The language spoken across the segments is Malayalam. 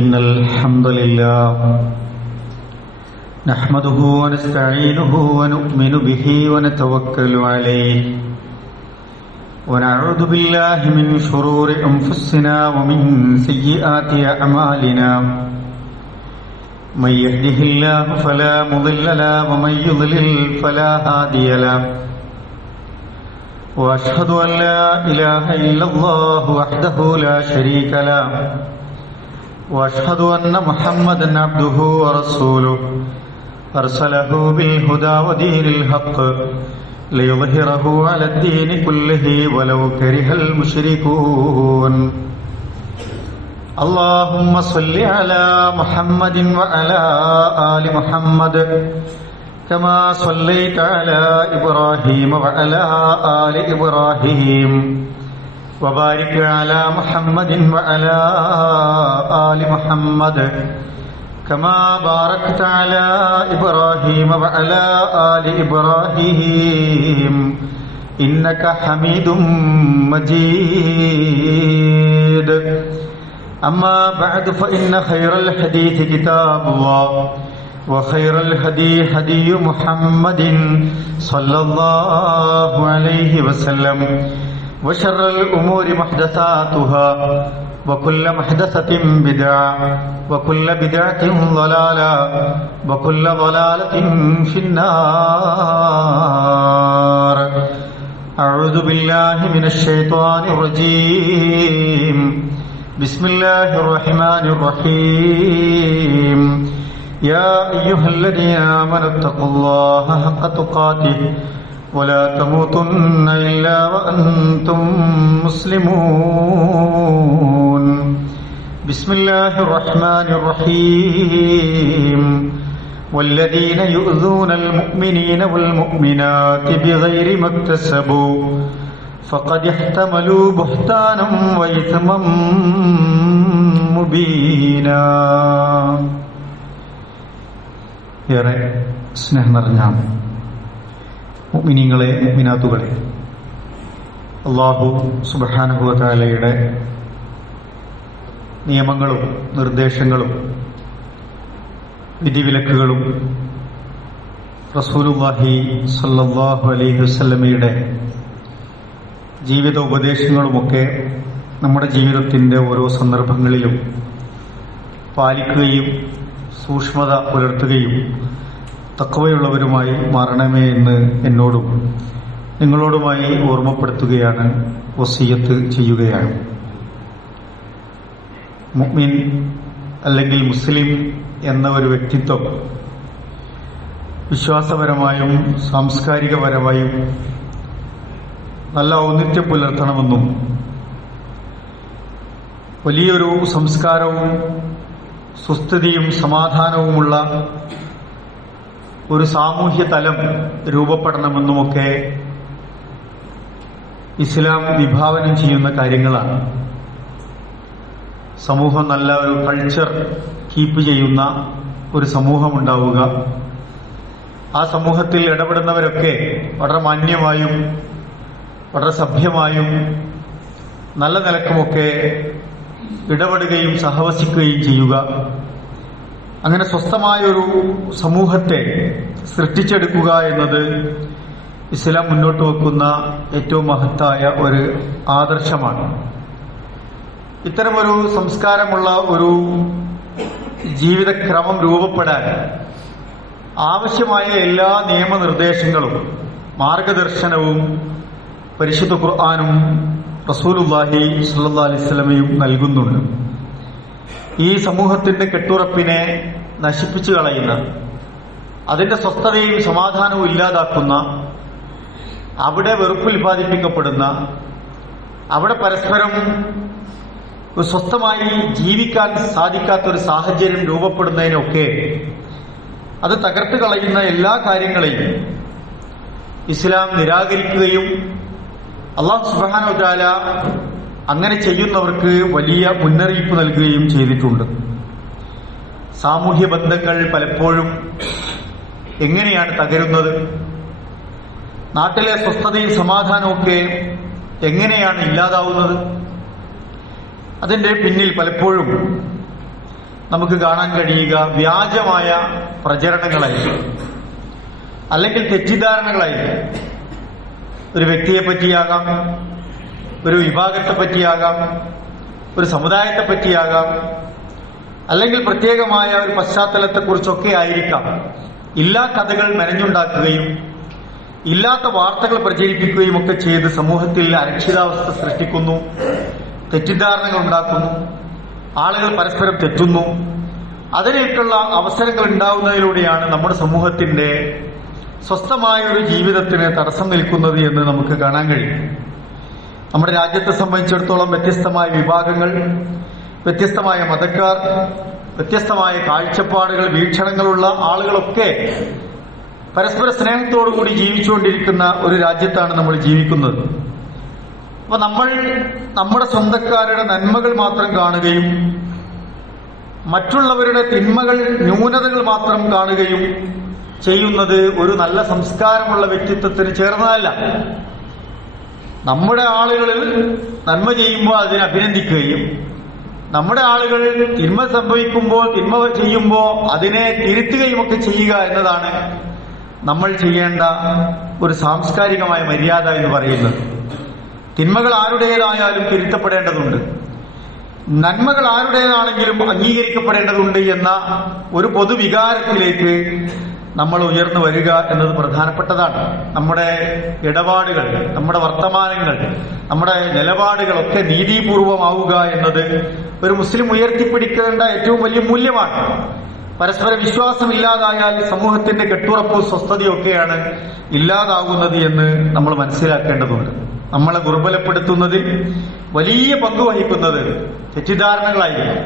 إن الحمد لله نحمده ونستعينه ونؤمن به ونتوكل عليه ونعوذ بالله من شرور أنفسنا ومن سيئات أعمالنا من يهده الله فلا مضل له ومن يضلل فلا هادي له وأشهد أن لا إله إلا الله وحده لا شريك له وأشهد أن محمدا عبده ورسوله أرسله بالهدى ودين الحق ليظهره على الدين كله ولو كره المشركون اللهم صل على محمد وعلى آل محمد كما صليت على إبراهيم وعلى آل إبراهيم وبارك على محمد وعلى آل محمد كما باركت على إبراهيم وعلى آل إبراهيم إنك حميد مجيد أما بعد فإن خير الحديث كتاب الله وخير الهدي هدي محمد صلى الله عليه وسلم وشر الأمور محدثاتها وكل محدثة بدعة وكل بدعة ضلالة وكل ضلالة في النار أعوذ بالله من الشيطان الرجيم بسم الله الرحمن الرحيم يا أيها الذين آمنوا اتقوا الله حق تقاته ولا تموتن إلا وأنتم مسلمون بسم الله الرحمن الرحيم والذين يؤذون المؤمنين والمؤمنات بغير ما اكتسبوا فقد احتملوا بهتانا وإثما مبينا ഏറെ സ്നേഹം നിറഞ്ഞ മുഅ്മിനീങ്ങളെ മുഅ്മിനാത്തുകളെ, അല്ലാഹു സുബ്ഹാനഹു വ തആലയുടെ നിയമങ്ങളും നിർദ്ദേശങ്ങളും വിധിവിലക്കുകളും റസൂലുള്ളാഹി സ്വല്ലല്ലാഹു അലൈഹി വസല്ലമയുടെ ജീവിത ഉപദേശങ്ങളുമൊക്കെ നമ്മുടെ ജീവിതത്തിൻ്റെ ഓരോ സന്ദർഭങ്ങളിലും പാലിക്കുകയും സൂക്ഷ്മത പുലർത്തുകയും തഖ്വയുള്ളവരുമായി മാറണമേ എന്ന് എന്നോടും നിങ്ങളോടുമായി ഓർമ്മപ്പെടുത്തുകയാണ്, വസിയ്യത്ത് ചെയ്യുകയാണ്. മുഅ്മിൻ അല്ലെങ്കിൽ മുസ്ലിം എന്ന ഒരു വ്യക്തിത്വം വിശ്വാസപരമായും സാംസ്കാരികപരമായും നല്ല ഔന്നിത്യം പുലർത്തണമെന്നും വലിയൊരു സംസ്കാരവും സുസ്ഥിതിയും സമാധാനവുമുള്ള ഒരു സാമൂഹ്യ തലം രൂപപ്പെടണമെന്നുമൊക്കെ ഇസ്ലാം വിഭാവനം ചെയ്യുന്ന കാര്യങ്ങളാണ്. സമൂഹം നല്ല ഒരു കൾച്ചർ കീപ്പ് ചെയ്യുന്ന ഒരു സമൂഹമുണ്ടാവുക, ആ സമൂഹത്തിൽ ഇടപെടുന്നവരൊക്കെ വളരെ മാന്യമായും വളരെ സഭ്യമായും നല്ല നിലക്കുമൊക്കെ ഇടപെടുകയും സഹവസിക്കുകയും ചെയ്യുക, അങ്ങനെ സ്വസ്ഥമായൊരു സമൂഹത്തെ സൃഷ്ടിച്ചെടുക്കുക എന്നത് ഇസ്ലാം മുന്നോട്ട് വെക്കുന്ന ഏറ്റവും മഹത്തായ ഒരു ആദർശമാണ്. ഇത്തരമൊരു സംസ്കാരമുള്ള ഒരു ജീവിതക്രമം രൂപപ്പെടാൻ ആവശ്യമായ എല്ലാ നിയമനിർദ്ദേശങ്ങളും മാർഗദർശനവും പരിശുദ്ധ ഖുർആനും റസൂലുള്ളാഹി സ്വല്ലല്ലാഹു അലൈഹി വസല്ലമയും നൽകുന്നുണ്ട്. ഈ സമൂഹത്തിന്റെ കെട്ടുറപ്പിനെ നശിപ്പിച്ചു കളയുന്ന, അതിന്റെ സ്വസ്ഥതയും സമാധാനവും ഇല്ലാതാക്കുന്ന, അവിടെ വെറുപ്പുൽപാദിപ്പിക്കപ്പെടുന്ന, അവിടെ പരസ്പരം സ്വസ്ഥമായി ജീവിക്കാൻ സാധിക്കാത്തൊരു സാഹചര്യം രൂപപ്പെടുന്നതിനൊക്കെ അത് തകർത്ത് കളയുന്ന എല്ലാ കാര്യങ്ങളെയും ഇസ്ലാം നിരാകരിക്കുകയും അല്ലാഹു സുബ്ഹാനഹു വ തആല അങ്ങനെ ചെയ്യുന്നവർക്ക് വലിയ മുന്നറിയിപ്പ് നൽകുകയും ചെയ്തിട്ടുണ്ട്. സാമൂഹ്യ ബന്ധങ്ങൾ പലപ്പോഴും എങ്ങനെയാണ് തകരുന്നത്, നാട്ടിലെ സ്വസ്ഥതയും സമാധാനമൊക്കെ എങ്ങനെയാണ് ഇല്ലാതാവുന്നത്, അതിന്റെ പിന്നിൽ പലപ്പോഴും നമുക്ക് കാണാൻ കഴിയുക വ്യാജമായ പ്രചരണങ്ങളായിരിക്കും, അല്ലെങ്കിൽ തെറ്റിദ്ധാരണകളായിരിക്കും. ഒരു വ്യക്തിയെ പറ്റിയാകാം, ഒരു വിഭാഗത്തെ പറ്റിയാകാം, ഒരു സമുദായത്തെ പറ്റിയാകാം, അല്ലെങ്കിൽ പ്രത്യേകമായ ഒരു പശ്ചാത്തലത്തെക്കുറിച്ചൊക്കെ ആയിരിക്കാം. ഇല്ലാ കഥകൾ മെനഞ്ഞുണ്ടാക്കുകയും ഇല്ലാത്ത വാർത്തകൾ പ്രചരിപ്പിക്കുകയും ഒക്കെ ചെയ്ത് സമൂഹത്തിൽ അരക്ഷിതാവസ്ഥ സൃഷ്ടിക്കുന്നു, തെറ്റിദ്ധാരണകൾ ഉണ്ടാക്കുന്നു, ആളുകൾ പരസ്പരം തെറ്റുന്നു. അതിനേക്കുള്ള അവസരങ്ങൾ ഉണ്ടാവുന്നതിലൂടെയാണ് നമ്മുടെ സമൂഹത്തിന്റെ സ്വസ്ഥമായ ഒരു ജീവിതത്തിന് തടസ്സം നിൽക്കുന്നത് എന്ന് നമുക്ക് കാണാൻ കഴിയും. നമ്മുടെ രാജ്യത്തെ സംബന്ധിച്ചിടത്തോളം വ്യത്യസ്തമായ വിഭാഗങ്ങൾ, വ്യത്യസ്തമായ മതക്കാർ, വ്യത്യസ്തമായ കാഴ്ചപ്പാടുകൾ, വീക്ഷണങ്ങളുള്ള ആളുകളൊക്കെ പരസ്പര സ്നേഹത്തോടുകൂടി ജീവിച്ചുകൊണ്ടിരിക്കുന്ന ഒരു രാജ്യത്താണ് നമ്മൾ ജീവിക്കുന്നത്. അപ്പൊ നമ്മൾ നമ്മുടെ സ്വന്തക്കാരുടെ നന്മകൾ മാത്രം കാണുകയും മറ്റുള്ളവരുടെ തിന്മകൾ, ന്യൂനതകൾ മാത്രം കാണുകയും ചെയ്യുന്നത് ഒരു നല്ല സംസ്കാരമുള്ള വ്യക്തിത്വത്തിന് ചേർന്നതല്ല. നമ്മുടെ ആളുകളിൽ നന്മ ചെയ്യുമ്പോൾ അതിനെ അഭിനന്ദിക്കുകയും നമ്മുടെ ആളുകൾ തിന്മ സംഭവിക്കുമ്പോൾ, തിന്മ ചെയ്യുമ്പോൾ അതിനെ തിരുത്തുകയും ഒക്കെ ചെയ്യുക എന്നതാണ് നമ്മൾ ചെയ്യേണ്ട ഒരു സാംസ്കാരികമായ മര്യാദ എന്ന് പറയുന്നത്. തിന്മകൾ ആരുടേതായാലും തിരുത്തപ്പെടേണ്ടതുണ്ട്, നന്മകൾ ആരുടേതാണെങ്കിലും അംഗീകരിക്കപ്പെടേണ്ടതുണ്ട് എന്ന ഒരു പൊതുവികാരത്തിലേക്ക് നമ്മൾ ഉയർന്നു വരിക എന്നത് പ്രധാനപ്പെട്ടതാണ്. നമ്മുടെ ഇടപാടുകൾ, നമ്മുടെ വർത്തമാനങ്ങൾ, നമ്മുടെ നിലപാടുകളൊക്കെ നീതിപൂർവമാവുക എന്നത് ഒരു മുസ്ലിം ഉയർത്തിപ്പിടിക്കേണ്ട ഏറ്റവും വലിയ മൂല്യമാണ്. പരസ്പര വിശ്വാസമില്ലാതായാൽ സമൂഹത്തിന്റെ കെട്ടുറപ്പും സ്വസ്ഥതയൊക്കെയാണ് ഇല്ലാതാകുന്നത് എന്ന് നമ്മൾ മനസ്സിലാക്കേണ്ടതുണ്ട്. നമ്മളെ ദുർബലപ്പെടുത്തുന്നതിൽ വലിയ പങ്ക് വഹിക്കുന്നത് തെറ്റിദ്ധാരണകളായിരിക്കും,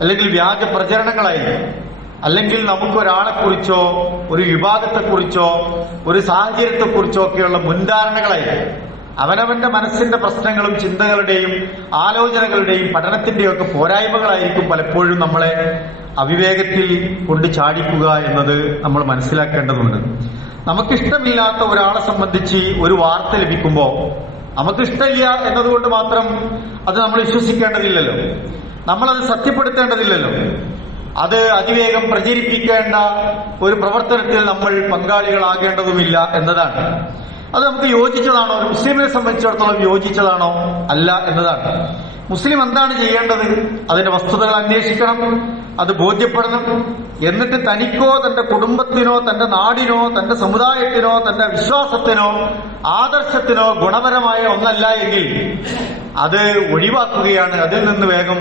അല്ലെങ്കിൽ വ്യാജ പ്രചരണങ്ങളായിരിക്കും, അല്ലെങ്കിൽ നമുക്കൊരാളെക്കുറിച്ചോ ഒരു വിഭാഗത്തെക്കുറിച്ചോ ഒരു സാഹചര്യത്തെക്കുറിച്ചോ ഒക്കെയുള്ള മുൻധാരണകളായിരിക്കും. അവനവന്റെ മനസ്സിന്റെ പ്രശ്നങ്ങളും ചിന്തകളുടെയും ആലോചനകളുടെയും പഠനത്തിന്റെയും ഒക്കെ പോരായ്മകളായിരിക്കും പലപ്പോഴും നമ്മളെ അവിവേകത്തിൽ കൊണ്ട് ചാടിക്കുക എന്നത് നമ്മൾ മനസ്സിലാക്കേണ്ടതുണ്ട്. നമുക്കിഷ്ടമില്ലാത്ത ഒരാളെ സംബന്ധിച്ച് ഒരു വാർത്ത ലഭിക്കുമ്പോൾ നമുക്കിഷ്ടമില്ല എന്നതുകൊണ്ട് മാത്രം അത് നമ്മൾ വിശ്വസിക്കേണ്ടതില്ലല്ലോ, നമ്മളത് സത്യപ്പെടുത്തേണ്ടതില്ലല്ലോ. അത് അതിവേഗം പ്രചരിപ്പിക്കേണ്ട ഒരു പ്രവർത്തനത്തിൽ നമ്മൾ പങ്കാളികളാകേണ്ടതുമില്ല എന്നതാണ്. അത് നമുക്ക് യോജിച്ചതാണോ, ഒരു മുസ്ലിമിനെ സംബന്ധിച്ചിടത്തോളം യോജിച്ചതാണോ അല്ല എന്നതാണ്. മുസ്ലിം എന്താണ് ചെയ്യേണ്ടത്? അതിന്റെ വസ്തുതകൾ അന്വേഷിക്കണം, അത് ബോധ്യപ്പെടണം. എന്നിട്ട് തനിക്കോ തന്റെ കുടുംബത്തിനോ തന്റെ നാടിനോ തന്റെ സമുദായത്തിനോ തന്റെ വിശ്വാസത്തിനോ ആദർശത്തിനോ ഗുണപരമായ ഒന്നല്ല എങ്കിൽ അത് ഒഴിവാക്കുകയാണ്, അതിൽ നിന്ന് വേഗം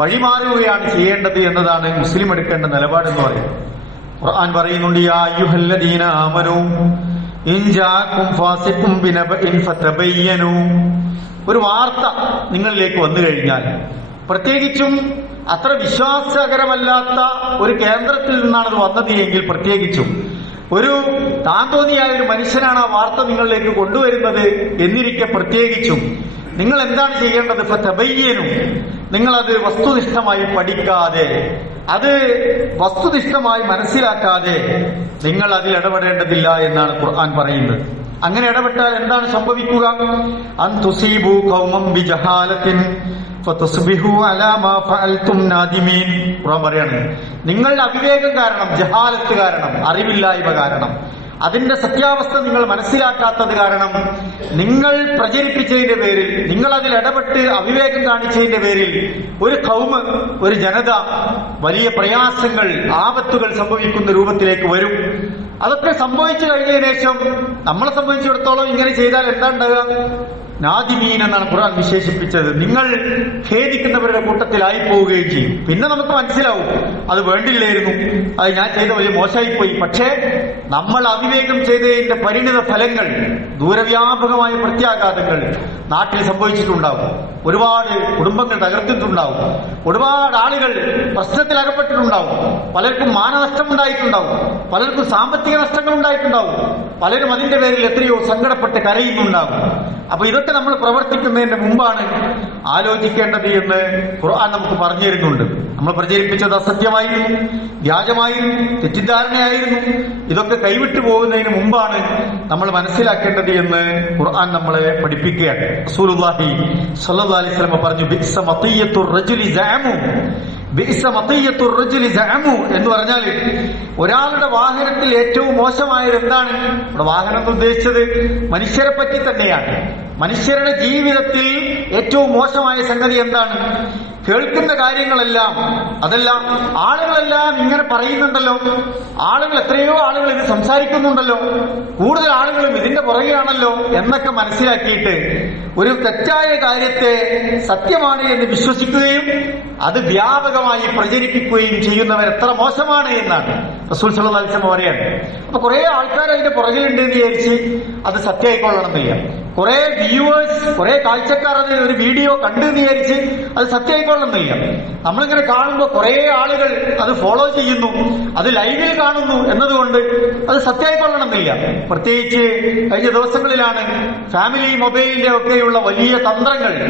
വഴിമാറുകയാണ് ചെയ്യേണ്ടത് എന്നതാണ് മുസ്ലിം എടുക്കേണ്ട നിലപാടെന്ന് പറയുന്നത്. ഖുർആൻ പറയുന്നുണ്ട്, യാ അയ്യുഹല്ലദീന ആമനൂ ഇൻ ജാഅകും ഫാസിഖും ബിനബഇൻ ഫതബയ്യനൂ. ഒരു വാർത്ത നിങ്ങളിലേക്ക് വന്നു കഴിഞ്ഞാൽ, പ്രത്യേകിച്ചും അത്ര വിശ്വാസകരമല്ലാത്ത ഒരു കേന്ദ്രത്തിൽ നിന്നാണ് അത് വന്നത് എങ്കിൽ, പ്രത്യേകിച്ചും ഒരു താന്തോന്നിയായ ഒരു മനുഷ്യനാണ് ആ വാർത്ത നിങ്ങളിലേക്ക് കൊണ്ടുവരുന്നത് എന്നിരിക്കെ പ്രത്യേകിച്ചും നിങ്ങൾ എന്താണ് ചെയ്യേണ്ടത്? ഫതബയ്യനൂ, നിങ്ങളത് വസ്തുനിഷ്ഠമായി പഠിക്കാതെ, അത് വസ്തുനിഷ്ഠമായി മനസ്സിലാക്കാതെ നിങ്ങൾ അതിൽ ഇടപെടേണ്ടതില്ല എന്നാണ് ഖുർആൻ പറയുന്നത്. അങ്ങനെ ഇടപെട്ടാൽ എന്താണ് സംഭവിക്കുക? അൻ തുസീബു ഖൗമൻ ബിജഹാലത്തിൻ ഫതസ്ബിഹു അലാ മാ ഫഅൽതും നാദിമീൻ. ഖുർആൻ പറയാണ്, നിങ്ങളുടെ അവിവേകം കാരണം, ജഹാലത്ത് കാരണം, അറിവില്ലായ്മ കാരണം, അതിന്റെ സത്യാവസ്ഥ നിങ്ങൾ മനസ്സിലാക്കാത്തത് കാരണം നിങ്ങൾ പ്രചരിപ്പിച്ചതിന്റെ പേരിൽ, നിങ്ങൾ അതിൽ ഇടപെട്ട് അവിവേകം കാണിച്ചതിന്റെ പേരിൽ ഒരു ഖൗമ്, ഒരു ജനത വലിയ പ്രയാസങ്ങൾ, ആപത്തുകൾ സംഭവിക്കുന്ന രൂപത്തിലേക്ക് വരും. അതൊക്കെ സംഭവിച്ചു കഴിഞ്ഞതിന് ശേഷം നമ്മളെ സംബന്ധിച്ചിടത്തോളം ഇങ്ങനെ ചെയ്താൽ എന്താ ഉണ്ടാകുക? നാദിമീൻ എന്നാണ് ഖുർആൻ വിശേഷിപ്പിച്ചത്. നിങ്ങൾ ഖേദിക്കുന്നവരുടെ കൂട്ടത്തിലായി പോവുകയും ചെയ്യും. പിന്നെ നമുക്ക് മനസ്സിലാവും അത് വേണ്ടില്ലായിരുന്നു, അത് ഞാൻ ചെയ്ത വലിയ മോശമായിപ്പോയി. പക്ഷേ നമ്മൾ അവിവേകം ചെയ്തതിന്റെ പരിണിത ഫലങ്ങൾ, ദൂരവ്യാപകമായ പ്രത്യാഘാതങ്ങൾ നാട്ടിൽ സംഭവിച്ചിട്ടുണ്ടാവും. ഒരുപാട് കുടുംബങ്ങൾ തകർത്തിട്ടുണ്ടാവും, ഒരുപാട് ആളുകൾ പ്രശ്നത്തിലകപ്പെട്ടിട്ടുണ്ടാവും, പലർക്കും മാനനഷ്ടം ഉണ്ടായിട്ടുണ്ടാവും, പലർക്കും സാമ്പത്തിക നഷ്ടങ്ങൾ ഉണ്ടായിട്ടുണ്ടാവും, പലരും അതിന്റെ പേരിൽ എത്രയോ സങ്കടപ്പെട്ട് കരയുന്നുണ്ടാവും. അപ്പൊ ഇതൊക്കെ നമ്മൾ പ്രവർത്തിക്കുന്നതിന്റെ മുമ്പാണ് ആലോചിക്കേണ്ടത് എന്ന് ഖുർആൻ നമുക്ക് പറഞ്ഞു തരുന്നുണ്ട്. നമ്മൾ പ്രചരിപ്പിച്ചത് അസത്യമായിരുന്നു, വ്യാജമായിരുന്നു, തെറ്റിദ്ധാരണയായിരുന്നു. ഇതൊക്കെ കൈവിട്ടു പോകുന്നതിന് മുമ്പാണ് നമ്മൾ മനസ്സിലാക്കേണ്ടത് എന്ന് ഖുർആൻ നമ്മളെ പഠിപ്പിക്കുകയാണ്. റസൂലുള്ളാഹി സ്വല്ലല്ലാഹു അലൈഹി വസല്ലം പറഞ്ഞു, ബിഅസ മതിയ്യത്തുർ റജുലി സഅമു ബിഇസ മതിയ്യത്തുർ റജുലി സഅമു എന്ന് പറഞ്ഞാൽ ഒരാളുടെ വാഹനത്തിൽ ഏറ്റവും മോശമായത് എന്താണ്? ഇവിടെ വാഹനം എന്ന് ഉദ്ദേശിച്ചത് മനുഷ്യരെ പറ്റി തന്നെയാണ്. മനുഷ്യരുടെ ജീവിതത്തിൽ ഏറ്റവും മോശമായ സംഗതി എന്താണ്? കേൾക്കുന്ന കാര്യങ്ങളെല്ലാം അതെല്ലാം ആളുകളെല്ലാം ഇങ്ങനെ പറയുന്നുണ്ടല്ലോ, എത്രയോ ആളുകൾ ഇത് സംസാരിക്കുന്നുണ്ടല്ലോ, കൂടുതൽ ആളുകളും ഇതിന്റെ പുറകെയാണല്ലോ എന്നൊക്കെ മനസ്സിലാക്കിയിട്ട് ഒരു തെറ്റായ കാര്യത്തെ സത്യമാണ് എന്ന് വിശ്വസിക്കുകയും അത് വ്യാപകമായി പ്രചരിപ്പിക്കുകയും ചെയ്യുന്നവർ എത്ര മോശമാണ് എന്നാണ് റസൂൽ സല്ലല്ലാഹു അലൈഹി വസല്ലം പറയാണ്. അപ്പൊ കുറെ ആൾക്കാർ അതിന്റെ പുറകിലുണ്ട് എന്ന് വിചാരിച്ച് അത് സത്യമായിക്കൊള്ളണമെന്നില്ല. കുറെ വ്യൂവേഴ്സ്, കുറെ കാഴ്ചക്കാർ അത് ഒരു വീഡിയോ കണ്ടു എന്ന് വിചാരിച്ച് അത് സത്യമായിക്കൊള്ളണമെന്നില്ല. നമ്മളിങ്ങനെ കാണുമ്പോൾ കുറെ ആളുകൾ അത് ഫോളോ ചെയ്യുന്നു, അത് ലൈവിൽ കാണുന്നു എന്നതുകൊണ്ട് അത് സത്യമായിക്കൊള്ളണമെന്നില്ല. പ്രത്യേകിച്ച് കഴിഞ്ഞ ദിവസങ്ങളിലാണ് ഫാമിലി മൊബൈലിന്റെ ഒക്കെയുള്ള വലിയ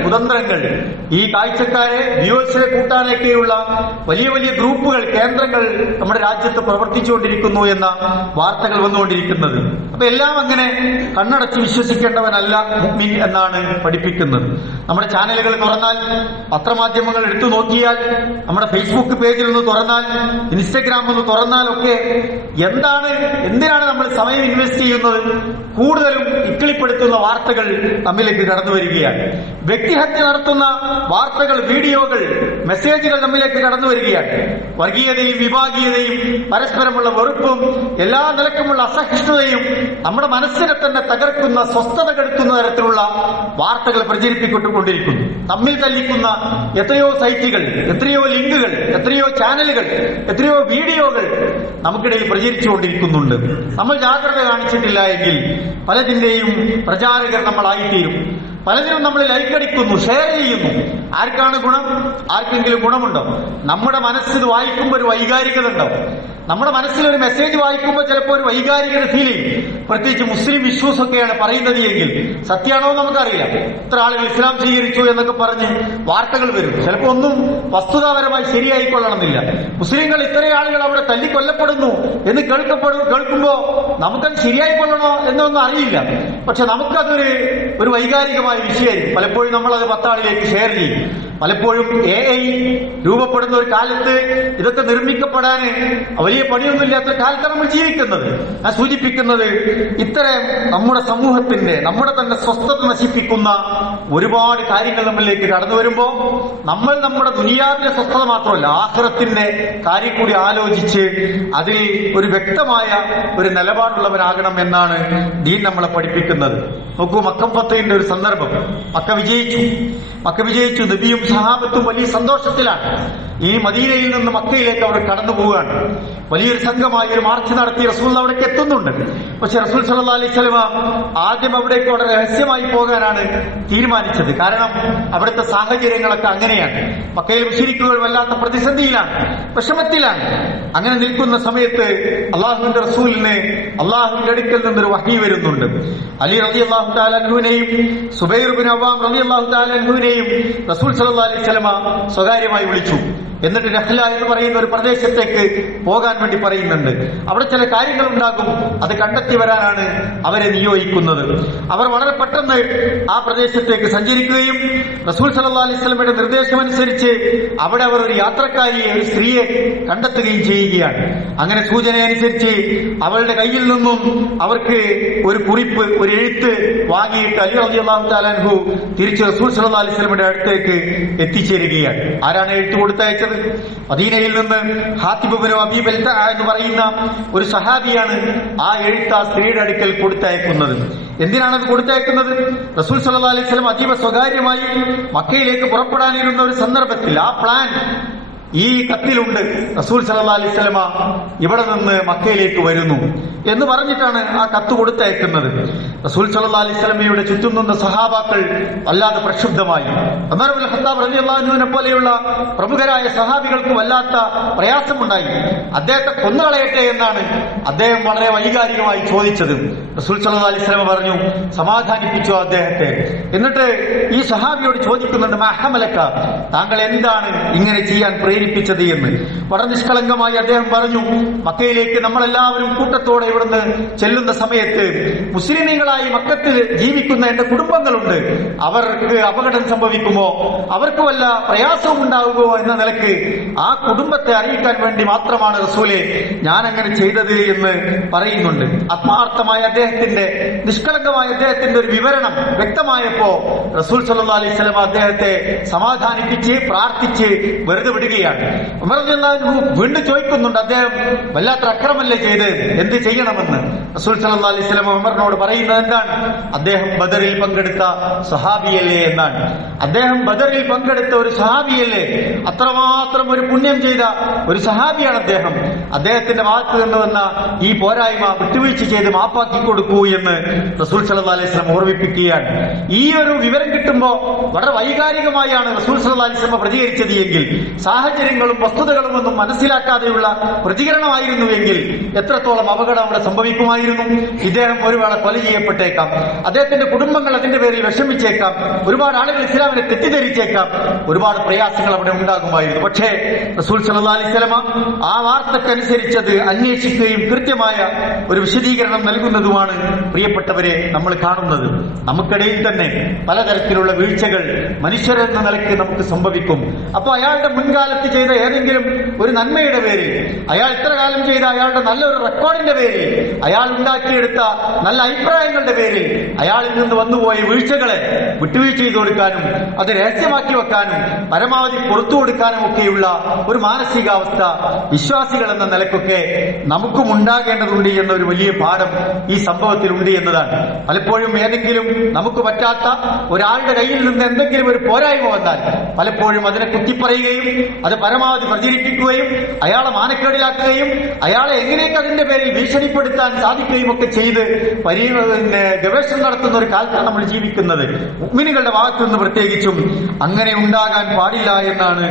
കുതന്ത്രങ്ങൾ ഈ കാഴ്ചക്കാരെ വ്യൂവേഴ്സിനെ കൂട്ടാനൊക്കെയുള്ള വലിയ വലിയ ഗ്രൂപ്പുകൾ, കേന്ദ്രങ്ങൾ നമ്മുടെ രാജ്യത്ത് പ്രവർത്തിച്ചുകൊണ്ടിരിക്കുന്നു എന്ന വാർത്തകൾ വന്നുകൊണ്ടിരിക്കുന്നത്. അപ്പൊ എല്ലാം അങ്ങനെ കണ്ണടച്ച് വിശ്വസിക്കേണ്ടവനല്ല മുഅ്മിൻ എന്നാണ് പഠിപ്പിക്കുന്നത്. നമ്മുടെ ചാനലുകൾ തുറന്നാൽ, പത്രമാധ്യമങ്ങൾ എടുത്തു നോക്കിയാൽ, നമ്മുടെ ഫേസ്ബുക്ക് പേജിൽ ഒന്ന് തുറന്നാൽ, ഇൻസ്റ്റഗ്രാം ഒന്ന് തുറന്നാൽ ഒക്കെ എന്തിനാണ് നമ്മൾ സമയം ഇൻവെസ്റ്റ് ചെയ്യുന്നത്? കൂടുതലും ഇക്കിളിപ്പെടുത്തുന്ന വാർത്തകൾ നമ്മിലേക്ക് കടന്നു വരികയാണ്. വ്യക്തിഹത്യ നടത്തുന്ന വാർത്തകൾ, വീഡിയോകൾ, മെസ്സേജുകൾ നമ്മിലേക്ക് കടന്നു വരികയാണ്. വർഗീയതയും വിഭാഗീയതയും പരസ്പരമുള്ള വെറുപ്പും എല്ലാ നിലക്കുമുള്ള അസഹിഷ്ണുതയും നമ്മുടെ മനസ്സിനെ തന്നെ തകർക്കുന്ന, സ്വസ്ഥത കെടുത്തുന്ന തരത്തിലുള്ള വാർത്തകൾ പ്രചരിപ്പിക്കൊണ്ടിരിക്കുന്നു. തമ്മിൽ തല്ലിക്കുന്ന എത്രയോ സൈറ്റുകൾ, എത്രയോ ലിങ്കുകൾ, എത്രയോ ചാനലുകൾ, എത്രയോ വീഡിയോകൾ നമുക്കിടയിൽ പ്രചരിച്ചുകൊണ്ടിരിക്കുന്നുണ്ട്. നമ്മൾ ജാഗ്രത കാണിച്ചിട്ടില്ല എങ്കിൽ പലതിന്റെയും പ്രചാരകർ നമ്മളായിത്തീരും. പലതിനും നമ്മൾ ലൈക്ക് അടിക്കുന്നു, ഷെയർ ചെയ്യുന്നു. ആർക്കാണ് ഗുണം? ആർക്കെങ്കിലും ഗുണമുണ്ടോ? നമ്മുടെ മനസ്സിൽ വായിക്കുമ്പോൾ ഒരു വൈകാരികത ഉണ്ടാവും. നമ്മുടെ മനസ്സിൽ ഒരു മെസ്സേജ് വായിക്കുമ്പോൾ ചിലപ്പോൾ ഒരു വൈകാരികത ഫീൽ ചെയ്യും. പ്രത്യേകിച്ച് മുസ്ലിം ഇഷ്യൂസ് ഒക്കെയാണ് പറയുന്നത് എങ്കിൽ സത്യമാണോ നമുക്കറിയാം. ഇത്ര ആളുകൾ ഇസ്ലാം സ്വീകരിച്ചു എന്നൊക്കെ പറഞ്ഞ് വാർത്തകൾ വരും. ചിലപ്പോൾ ഒന്നും വസ്തുതാപരമായി ശരിയായിക്കൊള്ളണമെന്നില്ല. മുസ്ലിങ്ങൾ ഇത്ര ആളുകൾ അവിടെ തല്ലിക്കൊല്ലപ്പെടുന്നു എന്ന് കേൾക്കുമ്പോ നമുക്കത് ശരിയായിക്കൊള്ളണോ എന്നൊന്നും അറിയില്ല. പക്ഷെ നമുക്കതൊരു വൈകാരികമായ വിഷയമായിരിക്കും. പലപ്പോഴും നമ്മളത് 10 ആളിലേക്ക് ഷെയർ ചെയ്യും. പലപ്പോഴും AI രൂപപ്പെടുന്ന ഒരു കാലത്ത് ഇതൊക്കെ നിർമ്മിക്കപ്പെടാൻ വലിയ പണിയൊന്നുമില്ലാത്ത കാലത്താണ് നമ്മൾ ജീവിക്കുന്നത്. ഞാൻ സൂചിപ്പിക്കുന്നത് ഇത്തരം നമ്മുടെ സമൂഹത്തിന്റെ, നമ്മുടെ തന്നെ സ്വസ്ഥത നശിപ്പിക്കുന്ന ഒരുപാട് കാര്യങ്ങൾ നമ്മളിലേക്ക് കടന്നു വരുമ്പോൾ നമ്മൾ നമ്മുടെ ദുനിയാവിന്റെ സ്വസ്ഥത മാത്രമല്ല, ആഖിറത്തിന്റെ കാര്യം കൂടി ആലോചിച്ച് അതിൽ ഒരു വ്യക്തമായ ഒരു നിലപാടുള്ളവരാകണം എന്നാണ് ദീൻ നമ്മളെ പഠിപ്പിക്കുന്നത്. നോക്കൂ, മക്കം ഫത്തഹിന്റെ ഒരു സന്ദർഭം. മക്ക വിജയിച്ചു. നബിയും സഹാബത്തും വലിയ സന്തോഷത്തിലാണ്. ഈ മദീനയിൽ നിന്ന് മക്കയിലേക്ക് അവർ കടന്നു പോവുകയാണ്. വലിയൊരു സംഘമായി ഒരു മാർച്ച് നടത്തി റസൂൽ അവിടേക്ക് എത്തുന്നുണ്ട്. പക്ഷെ റസൂൽ സല്ലല്ലാഹു അലൈഹി വസല്ലം ആദ്യം അവിടേക്ക് വളരെ രഹസ്യമായി പോകാനാണ് തീരുമാനിച്ചത്. കാരണം അവിടുത്തെ സാഹചര്യങ്ങളൊക്കെ അങ്ങനെയാണ്. മക്കയിൽ മുശ്രിക്കുകൾ വല്ലാത്ത പ്രതിസന്ധിയിലാണ്, വിഷമത്തിലാണ്. അങ്ങനെ നിൽക്കുന്ന സമയത്ത് അള്ളാഹുവിന്റെ റസൂലിന് അള്ളാഹുവിന്റെ അടുക്കൽ നിന്നൊരു വഹി വരുന്നുണ്ട്. അലി റളിയല്ലാഹു തആല അൻഹുവിനെയും സുബൈർ ബിൻ അവ്വാം റളിയല്ലാഹു തആല അൻഹുവിനെയും റസൂൽ സല്ലല്ലാഹു അലൈഹി വസല്ലം സ്വകാര്യമായി വിളിച്ചു. എന്നിട്ട് നഹ്ല എന്ന് പറയുന്ന ഒരു പ്രദേശത്തേക്ക് പോകാൻ വേണ്ടി പറയുന്നുണ്ട്. അവിടെ ചില കാര്യങ്ങൾ ഉണ്ടാകും, അത് കണ്ടെത്തി വരാനാണ് അവരെ നിയോഗിക്കുന്നത്. അവർ വളരെ പെട്ടെന്ന് ആ പ്രദേശത്തേക്ക് സഞ്ചരിക്കുകയും റസൂൽ സല്ലല്ലാഹു അലൈഹി വസല്ലമയുടെ നിർദ്ദേശമനുസരിച്ച് അവിടെ അവർ ഒരു യാത്രക്കാരിയെ, ഒരു സ്ത്രീയെ കണ്ടെത്തുകയും ചെയ്യുകയാണ്. അങ്ങനെ സൂചനയനുസരിച്ച് അവളുടെ കയ്യിൽ നിന്നും അവർക്ക് ഒരു കുറിപ്പ്, ഒരു എഴുത്ത് വാങ്ങിയിട്ട് അലി റളിയല്ലാഹു തആല അൻഹു തിരിച്ച് റസൂൽ സല്ലല്ലാഹു അലൈഹി വസല്ലമയുടെ അടുത്തേക്ക് എത്തിച്ചേരുകയാണ്. ആരാണ് എഴുത്ത് കൊടുത്തയച്ചത്? മദീനയിൽ നിന്ന് ഹാത്തിബ് ഇബ്നു അബീ ബൽതഅ എന്ന് പറയുന്ന ഒരു സഹാബിയാണ് ആ എഴുത്ത് ആ സ്ത്രീയുടെ അടുക്കൽ കൊടുത്തയക്കുന്നത്. എന്തിനാണത് കൊടുത്തയക്കുന്നത്? റസൂൽ സല്ലല്ലാഹു അലൈഹി വസല്ലം അതീവ സ്വകാര്യമായി മക്കയിലേക്ക് പുറപ്പെടാനിരുന്ന ഒരു സന്ദർഭത്തിൽ ആ പ്ലാൻ ഈ കത്തിലുണ്ട്. റസൂൽ സല്ലല്ലാഹു അലൈഹി വസല്ലമ ഇവിടെ നിന്ന് മക്കയിലേക്ക് വരുന്നു എന്ന് പറഞ്ഞിട്ടാണ് ആ കത്ത് കൊടുത്തയക്കുന്നത്. റസൂൽ സല്ലല്ലാഹു അലൈഹി വസല്ലമയുടെ ചുറ്റും നിന്ന സഹാബാക്കൾ വല്ലാതെ പ്രക്ഷുബ്ധമായി. ഉമർ ഇബ്നുൽ ഖത്താബ് റളിയല്ലാഹു അൻഹുവിനെ പോലെയുള്ള പ്രമുഖരായ സഹാബികൾക്ക് വല്ലാത്ത പ്രയാസമുണ്ടായി. അദ്ദേഹത്തെ കൊന്നുകളയട്ടെ എന്നാണ് അദ്ദേഹം വളരെ വൈകാരികമായി ചോദിച്ചത്. റസൂൽ സല്ലല്ലാഹു അലൈഹി വസല്ലമ പറഞ്ഞു, സമാധാനിപ്പിച്ചു അദ്ദേഹത്തെ. എന്നിട്ട് ഈ സഹാബിയോട് ചോദിക്കുന്നുണ്ട്, മാ ഹമലക, താങ്കൾ എന്താണ് ഇങ്ങനെ ചെയ്യാൻ പ്രേരിപ്പിച്ചത് എന്ന്. വളരെ നിഷ്കളങ്കമായി അദ്ദേഹം പറഞ്ഞു, മക്കയിലേക്ക് നമ്മളെല്ലാവരും കൂട്ടത്തോടെ ഇവിടുന്ന് ചെല്ലുന്ന സമയത്ത് മുസ്ലിമീങ്ങൾ മുസ്ലിമീങ്ങളായി മക്കത്തിൽ ജീവിക്കുന്ന എന്റെ കുടുംബങ്ങളുണ്ട്, അവർക്ക് അപകടം സംഭവിക്കുമോ, അവർക്ക് വല്ല പ്രയാസവും ഉണ്ടാകുമോ എന്ന നിലക്ക് ആ കുടുംബത്തെ അറിയിക്കാൻ വേണ്ടി മാത്രമാണ് റസൂലെ ഞാൻ അങ്ങനെ ചെയ്തത് എന്ന് പറയുന്നുണ്ട്. ആത്മാർത്ഥമായ അദ്ദേഹത്തിന്റെ, നിഷ്കളങ്കമായ അദ്ദേഹത്തിന്റെ ഒരു വിവരണം വ്യക്തമായപ്പോ റസൂൽ സല്ലല്ലാഹു അലൈഹി വസല്ലം അദ്ദേഹത്തെ സമാധാനിപ്പിച്ച് പ്രാർത്ഥിച്ച് വെറുതെ വിടുകയാണ്. ഉമർ റളിയല്ലാഹു അൻഹു വീണ്ടും ചോദിക്കുന്നുണ്ട്, അദ്ദേഹം വല്ലാത്ത അക്രമല്ലേ ചെയ്ത്, എന്ത് ചെയ്യണമെന്ന്. റസൂൽ സല്ലല്ലാഹു അലൈഹി വസല്ലം ഉമറിനോട് പറയുന്നത് എന്താണ്? അദ്ദേഹം ബദറിൽ പങ്കെടുത്ത സഹാബിയല്ലേ എന്നാണ്. അദ്ദേഹം ബദറിൽ പങ്കെടുത്ത ഒരു സഹാബിയല്ലേ, അത്രമാത്രം ഒരു പുണ്യം ചെയ്ത ഒരു സഹാബിയാണ് അദ്ദേഹം. അദ്ദേഹത്തിന്റെ ഭാഗത്ത് നിന്ന് വന്ന ഈ പോരായ്മ വിട്ടുവീഴ്ച ചെയ്ത് മാപ്പാക്കി കൊടുക്കൂ എന്ന് റസൂൽ സല്ലല്ലാഹു അലൈഹി വസല്ലം ഓർമ്മിപ്പിക്കുകയാണ്. ഈ ഒരു വിവരം കിട്ടുമ്പോൾ വളരെ വൈകാരികമായാണ് റസൂൽ സല്ലല്ലാഹു അലൈഹി വസല്ലം പ്രതികരിച്ചത് എങ്കിൽ, സാഹചര്യങ്ങളും വസ്തുതകളും ഒന്നും മനസ്സിലാക്കാതെയുള്ള പ്രതികരണമായിരുന്നു എങ്കിൽ എത്രത്തോളം അപകടം അവിടെ സംഭവിക്കുമായിരുന്നു. ഇദ്ദേഹം ഒരു വേള കൊല ചെയ്യപ്പെട്ടേക്കാം, അദ്ദേഹത്തിന്റെ കുടുംബങ്ങൾ അതിന്റെ പേരിൽ വിഷമിച്ചേക്കാം, ഒരുപാട് ആളുകൾ ഇസ്ലാമിനെ തെറ്റിദ്ധരിച്ചേക്കാം, ഒരുപാട് പ്രയാസങ്ങൾ അവിടെ ഉണ്ടാകുമായിരുന്നു. പക്ഷേ റസൂൽ സല്ലല്ലാഹു അലൈഹി വസല്ലം ആ വാർത്തക്കനുസരിച്ചത് അന്വേഷിക്കുകയും കൃത്യമായ ഒരു വിശദീകരണം നൽകുന്നതുമാണ് പ്രിയപ്പെട്ടവരെ നമ്മൾ കാണുന്നത്. നമുക്കിടയിൽ തന്നെ പലതരത്തിലുള്ള വീഴ്ചകൾ മനുഷ്യരെന്ന നിലയ്ക്ക് നമുക്ക് സംഭവിക്കും. അപ്പൊ അയാളുടെ മുൻകാലത്ത് ചെയ്ത ഏതെങ്കിലും ഒരു നന്മയുടെ പേരിൽ, അയാൾ ഇത്ര കാലം ചെയ്ത അയാളുടെ നല്ലൊരു റെക്കോർഡിന്റെ പേരിൽ, അയാൾ ഉണ്ടാക്കിയെടുത്ത നല്ല അഭിപ്രായങ്ങളുടെ പേരിൽ അയാളിൽ നിന്ന് വന്നുപോയ വീഴ്ചകളെ വിട്ടുവീഴ്ച ചെയ്തു കൊടുക്കാനും അത് രഹസ്യമാക്കി വെക്കാനും പരമാവധി പുറത്തു കൊടുക്കാനും ഒക്കെയുള്ള ഒരു മാനസികാവസ്ഥ വിശ്വാസികൾ എന്ന നിലക്കൊക്കെ നമുക്കും ഉണ്ടാകേണ്ടതുണ്ട് എന്ന ഒരു വലിയ പാഠം ഈ സംഭവത്തിൽ ഉണ്ട് എന്നതാണ്. പലപ്പോഴും ഏതെങ്കിലും നമുക്ക് പറ്റാത്ത ഒരാളുടെ കയ്യിൽ നിന്ന് എന്തെങ്കിലും ഒരു പോരായ്മ വന്നാൽ പലപ്പോഴും അതിനെ കുത്തിപ്പറയുകയും അത് പരമാവധി പ്രചരിപ്പിക്കുകയും അയാളെ മാനക്കേടിലാക്കുകയും അയാളെ എങ്ങനെയൊക്കെ അതിന്റെ പേരിൽ ഭീഷണിപ്പെടുത്താൻ സാധിക്കുകയും ഒക്കെ ചെയ്ത് ഗവേഷണം നടത്തുന്ന ഒരു കാലത്താണ് നമ്മൾ ജീവിക്കുന്നത്. മുഅ്മിനുകളുടെ ഭാഗത്തു നിന്ന് പ്രത്യേകിച്ചും അങ്ങനെ ഉണ്ടാകാൻ പാടില്ല എന്നാണ്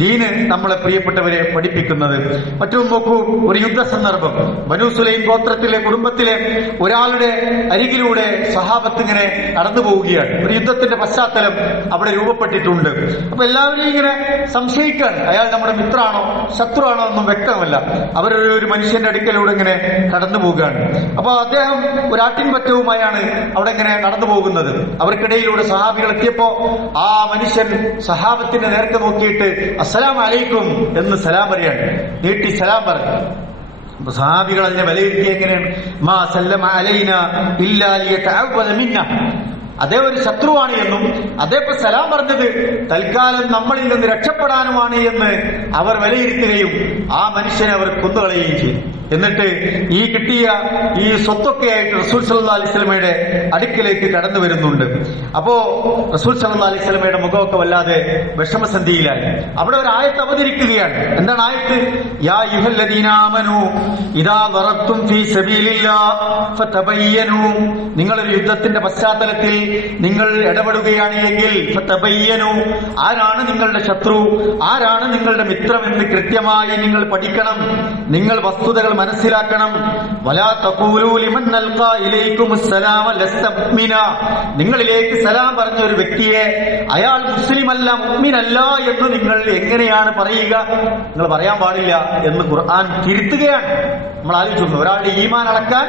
ദീന് നമ്മളെ പ്രിയപ്പെട്ടവരെ പഠിപ്പിക്കുന്നത്. മറ്റൊന്ന് നോക്കൂ, ഒരു യുദ്ധ സന്ദർഭം. ബനൂ സുലൈം ഗോത്രത്തിലെ കുടുംബത്തിലെ ഒരാളുടെ അരികിലൂടെ സഹാബത്ത് ഇങ്ങനെ കടന്നു പോവുകയാണ്. ഒരു യുദ്ധത്തിന്റെ പശ്ചാത്തലം അവിടെ രൂപപ്പെട്ടിട്ടുണ്ട്. അപ്പൊ എല്ലാവരും ഇങ്ങനെ സംശയിക്കാൻ, അയാൾ നമ്മുടെ മിത്രാണോ ശത്രുവാണോ എന്നും വ്യക്തമല്ല. അവരൊരു മനുഷ്യന്റെ അടുക്കലൂടെ ഇങ്ങനെ കടന്നു പോവുകയാണ്. അപ്പൊ അദ്ദേഹം ഒരു ആട്ടിൻപറ്റവുമായാണ് അവിടെ ഇങ്ങനെ നടന്നു പോകുന്നത്. അവർക്കിടയിലൂടെ സഹാബികൾ എത്തിയപ്പോ ആ മനുഷ്യൻ സഹാബത്തിന്റെ നേർക്ക് നോക്കിയിട്ട് അസ്സലാമു അലൈക്കും എന്ന് സലാം പറയാണ്, നീട്ടി സലാം പറഞ്ഞു. സഹാബികൾ അതിനെ വിലയിരുത്തി എങ്ങനെയാണ്? മാ സല്ലമ അലൈന ഇല്ലാ ലിയതഅവ്വദ മിന്ന. അതേ ഒരു ശത്രുവാണ് എന്നും അതേപോലെ സലാം പറഞ്ഞത് തൽക്കാലം നമ്മളിൽ നിന്ന് രക്ഷപ്പെടാനുമാണ് എന്ന് അവർ വിലയിരുത്തുകയും ആ മനുഷ്യനെ അവർ കൊന്നുകളയുകയും ചെയ്തു. എന്നിട്ട് ഈ കിട്ടിയ ഈ സ്വത്തൊക്കെ ആയിട്ട് റസൂൽ സല്ലല്ലാഹു അലൈഹി വസല്ലമയുടെ അടുക്കിലേക്ക് കടന്നു വരുന്നുണ്ട്. അപ്പോ റസൂൽ സല്ലല്ലാഹു അലൈഹി വസല്ലമയുടെ മുഖമൊക്കെ വല്ലാതെ വിഷമസന്ധിയിലായി. അവിടെ ഒരു ആയത്ത് അവതരിക്കുകയാണ്. എന്താണ് ആയത്ത്? യാ അയ്യുഹല്ലദീന ആമനൂ ഇദാ ദറബ്തും ഫീ സബീലില്ലാഹ് ഫതബയ്യനൂ. നിങ്ങളൊരു യുദ്ധത്തിന്റെ പശ്ചാത്തലത്തിൽ നിങ്ങൾ ഇടപെടുകയാണ് എങ്കിൽ ഫതബയ്യനൂ, ആരാണ് നിങ്ങളുടെ ശത്രു, ആരാണ് നിങ്ങളുടെ മിത്രമെന്ന് കൃത്യമായി നിങ്ങൾ പഠിക്കണം. നിങ്ങൾ വസ്തുതകൾ മനസ്സിലാക്കണം. വലാ തഖൂലൂ ലിമൻ നൽഖാ ഇലൈക്കുമുസ് സലാമ ലസ്ത മുഅ്മിന. നിങ്ങളിലേക്ക് സലാം പറഞ്ഞ ഒരു വ്യക്തിയെ അയാൾ മുസ്ലിമല്ല, മുഅ്മിനല്ല എന്ന് നിങ്ങൾ എങ്ങനെയാണ് പറയുക? നിങ്ങൾ പറയാൻ പാടില്ല എന്ന് ഖുർആൻ തിരുത്തുകയാണ്. നമ്മൾ ആലോചിച്ചു, ഒരാളുടെ ഈമാൻ അളക്കാൻ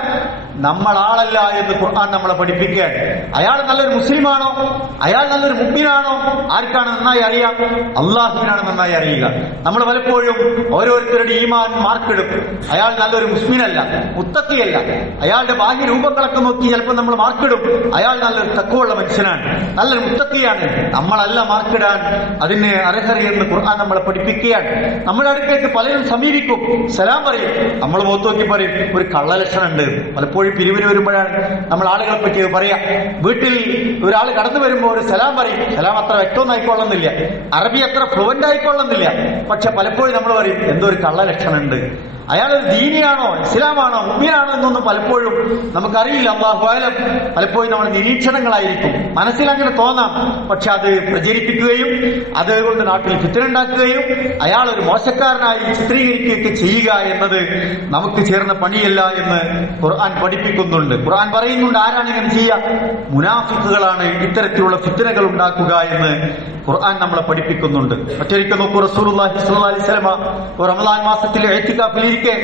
നമ്മളാളല്ല എന്ന് ഖുർആൻ നമ്മളെ പഠിപ്പിക്കുകയാണ്. അയാൾ നല്ലൊരു മുസ്ലിമാണോ, അയാൾ നല്ലൊരു മുഅ്മിനാണോ, ആർക്കാണ് നന്നായി അറിയാം? അള്ളാഹുവിനാണ് നന്നായി അറിയുക. നമ്മൾ പലപ്പോഴും ഓരോരുത്തരുടെ ഈമാൻ മാർക്കിടും. അയാൾ നല്ലൊരു മുസ്ലിമല്ല, മുത്തഖിയല്ല, അയാളുടെ ബാഹ്യ രൂപങ്ങളൊക്കെ നോക്കി ചിലപ്പോൾ നമ്മൾ മാർക്കിടും. അയാൾ നല്ലൊരു തഖ്വയുള്ള മനുഷ്യനാണ്, നല്ലൊരു മുത്തഖിയാണ്. നമ്മളല്ല മാർക്കിടാൻ അതിന് അർഹതയെന്ന് ഖുർആൻ നമ്മളെ പഠിപ്പിക്കുകയാണ്. നമ്മുടെ അടുത്തേക്ക് പലരും സമീപിക്കും, സലാം പറയും. നമ്മൾ മുഖത്ത് നോക്കി പറയും ഒരു കള്ളലക്ഷണം ഉണ്ട്. പലപ്പോഴും പിരിവിന് വരുമ്പോഴാണ് നമ്മൾ ആളുകളെ പറ്റി പറയാം. വീട്ടിൽ ഒരാൾ കടന്നു വരുമ്പോൾ ഒരു സലാം പറയും. സലാം അത്ര വ്യക്തമൊന്നും ആയിക്കൊള്ളുന്നില്ല, അറബി അത്ര ഫ്ലുവന്റ് ആയിക്കൊള്ളുന്നില്ല. പക്ഷെ പലപ്പോഴും നമ്മൾ പറയും എന്തോ ഒരു കള്ളലക്ഷണം ഉണ്ട്. അയാളൊരു ദീനിയാണോ ഇസ്ലാമാണോ മുഅ്മിനാണോ എന്നൊന്നും പലപ്പോഴും നമുക്കറിയില്ല. അല്ലാഹു അഅലം. പലപ്പോഴും നമ്മുടെ നിരീക്ഷണങ്ങളായിരിക്കും, മനസ്സിലങ്ങനെ തോന്നാം. പക്ഷെ അത് പ്രചരിപ്പിക്കുകയും അതുകൊണ്ട് നാട്ടിൽ ഫിത്ന ഉണ്ടാക്കുകയും അയാൾ ഒരു മോശക്കാരനായി ചിത്രീകരിക്കുകയൊക്കെ ചെയ്യുക എന്നത് നമുക്ക് ചേർന്ന പണിയല്ല എന്ന് ഖുർആൻ പഠിപ്പിക്കുന്നു. പഠിപ്പിക്കുന്നുണ്ട്. ഖുർആൻ പറയുന്നുണ്ട് ആരാണ് ഇങ്ങനെ ചെയ്യുക? മുനാഫിക്കുകളാണ് ഇത്തരത്തിലുള്ള ഫിത്നകൾ ഉണ്ടാക്കുക എന്ന് ഖുർആൻ നമ്മളെ പഠിപ്പിക്കുന്നുണ്ട്. മറ്റൊരിക്കൽ നോക്കൂ, റസൂലുള്ളാഹി സ്വല്ലല്ലാഹു അലൈഹി വസല്ലമ റമദാൻ മാസത്തിൽ ഇഅ്തികാഫിലിരിക്കെ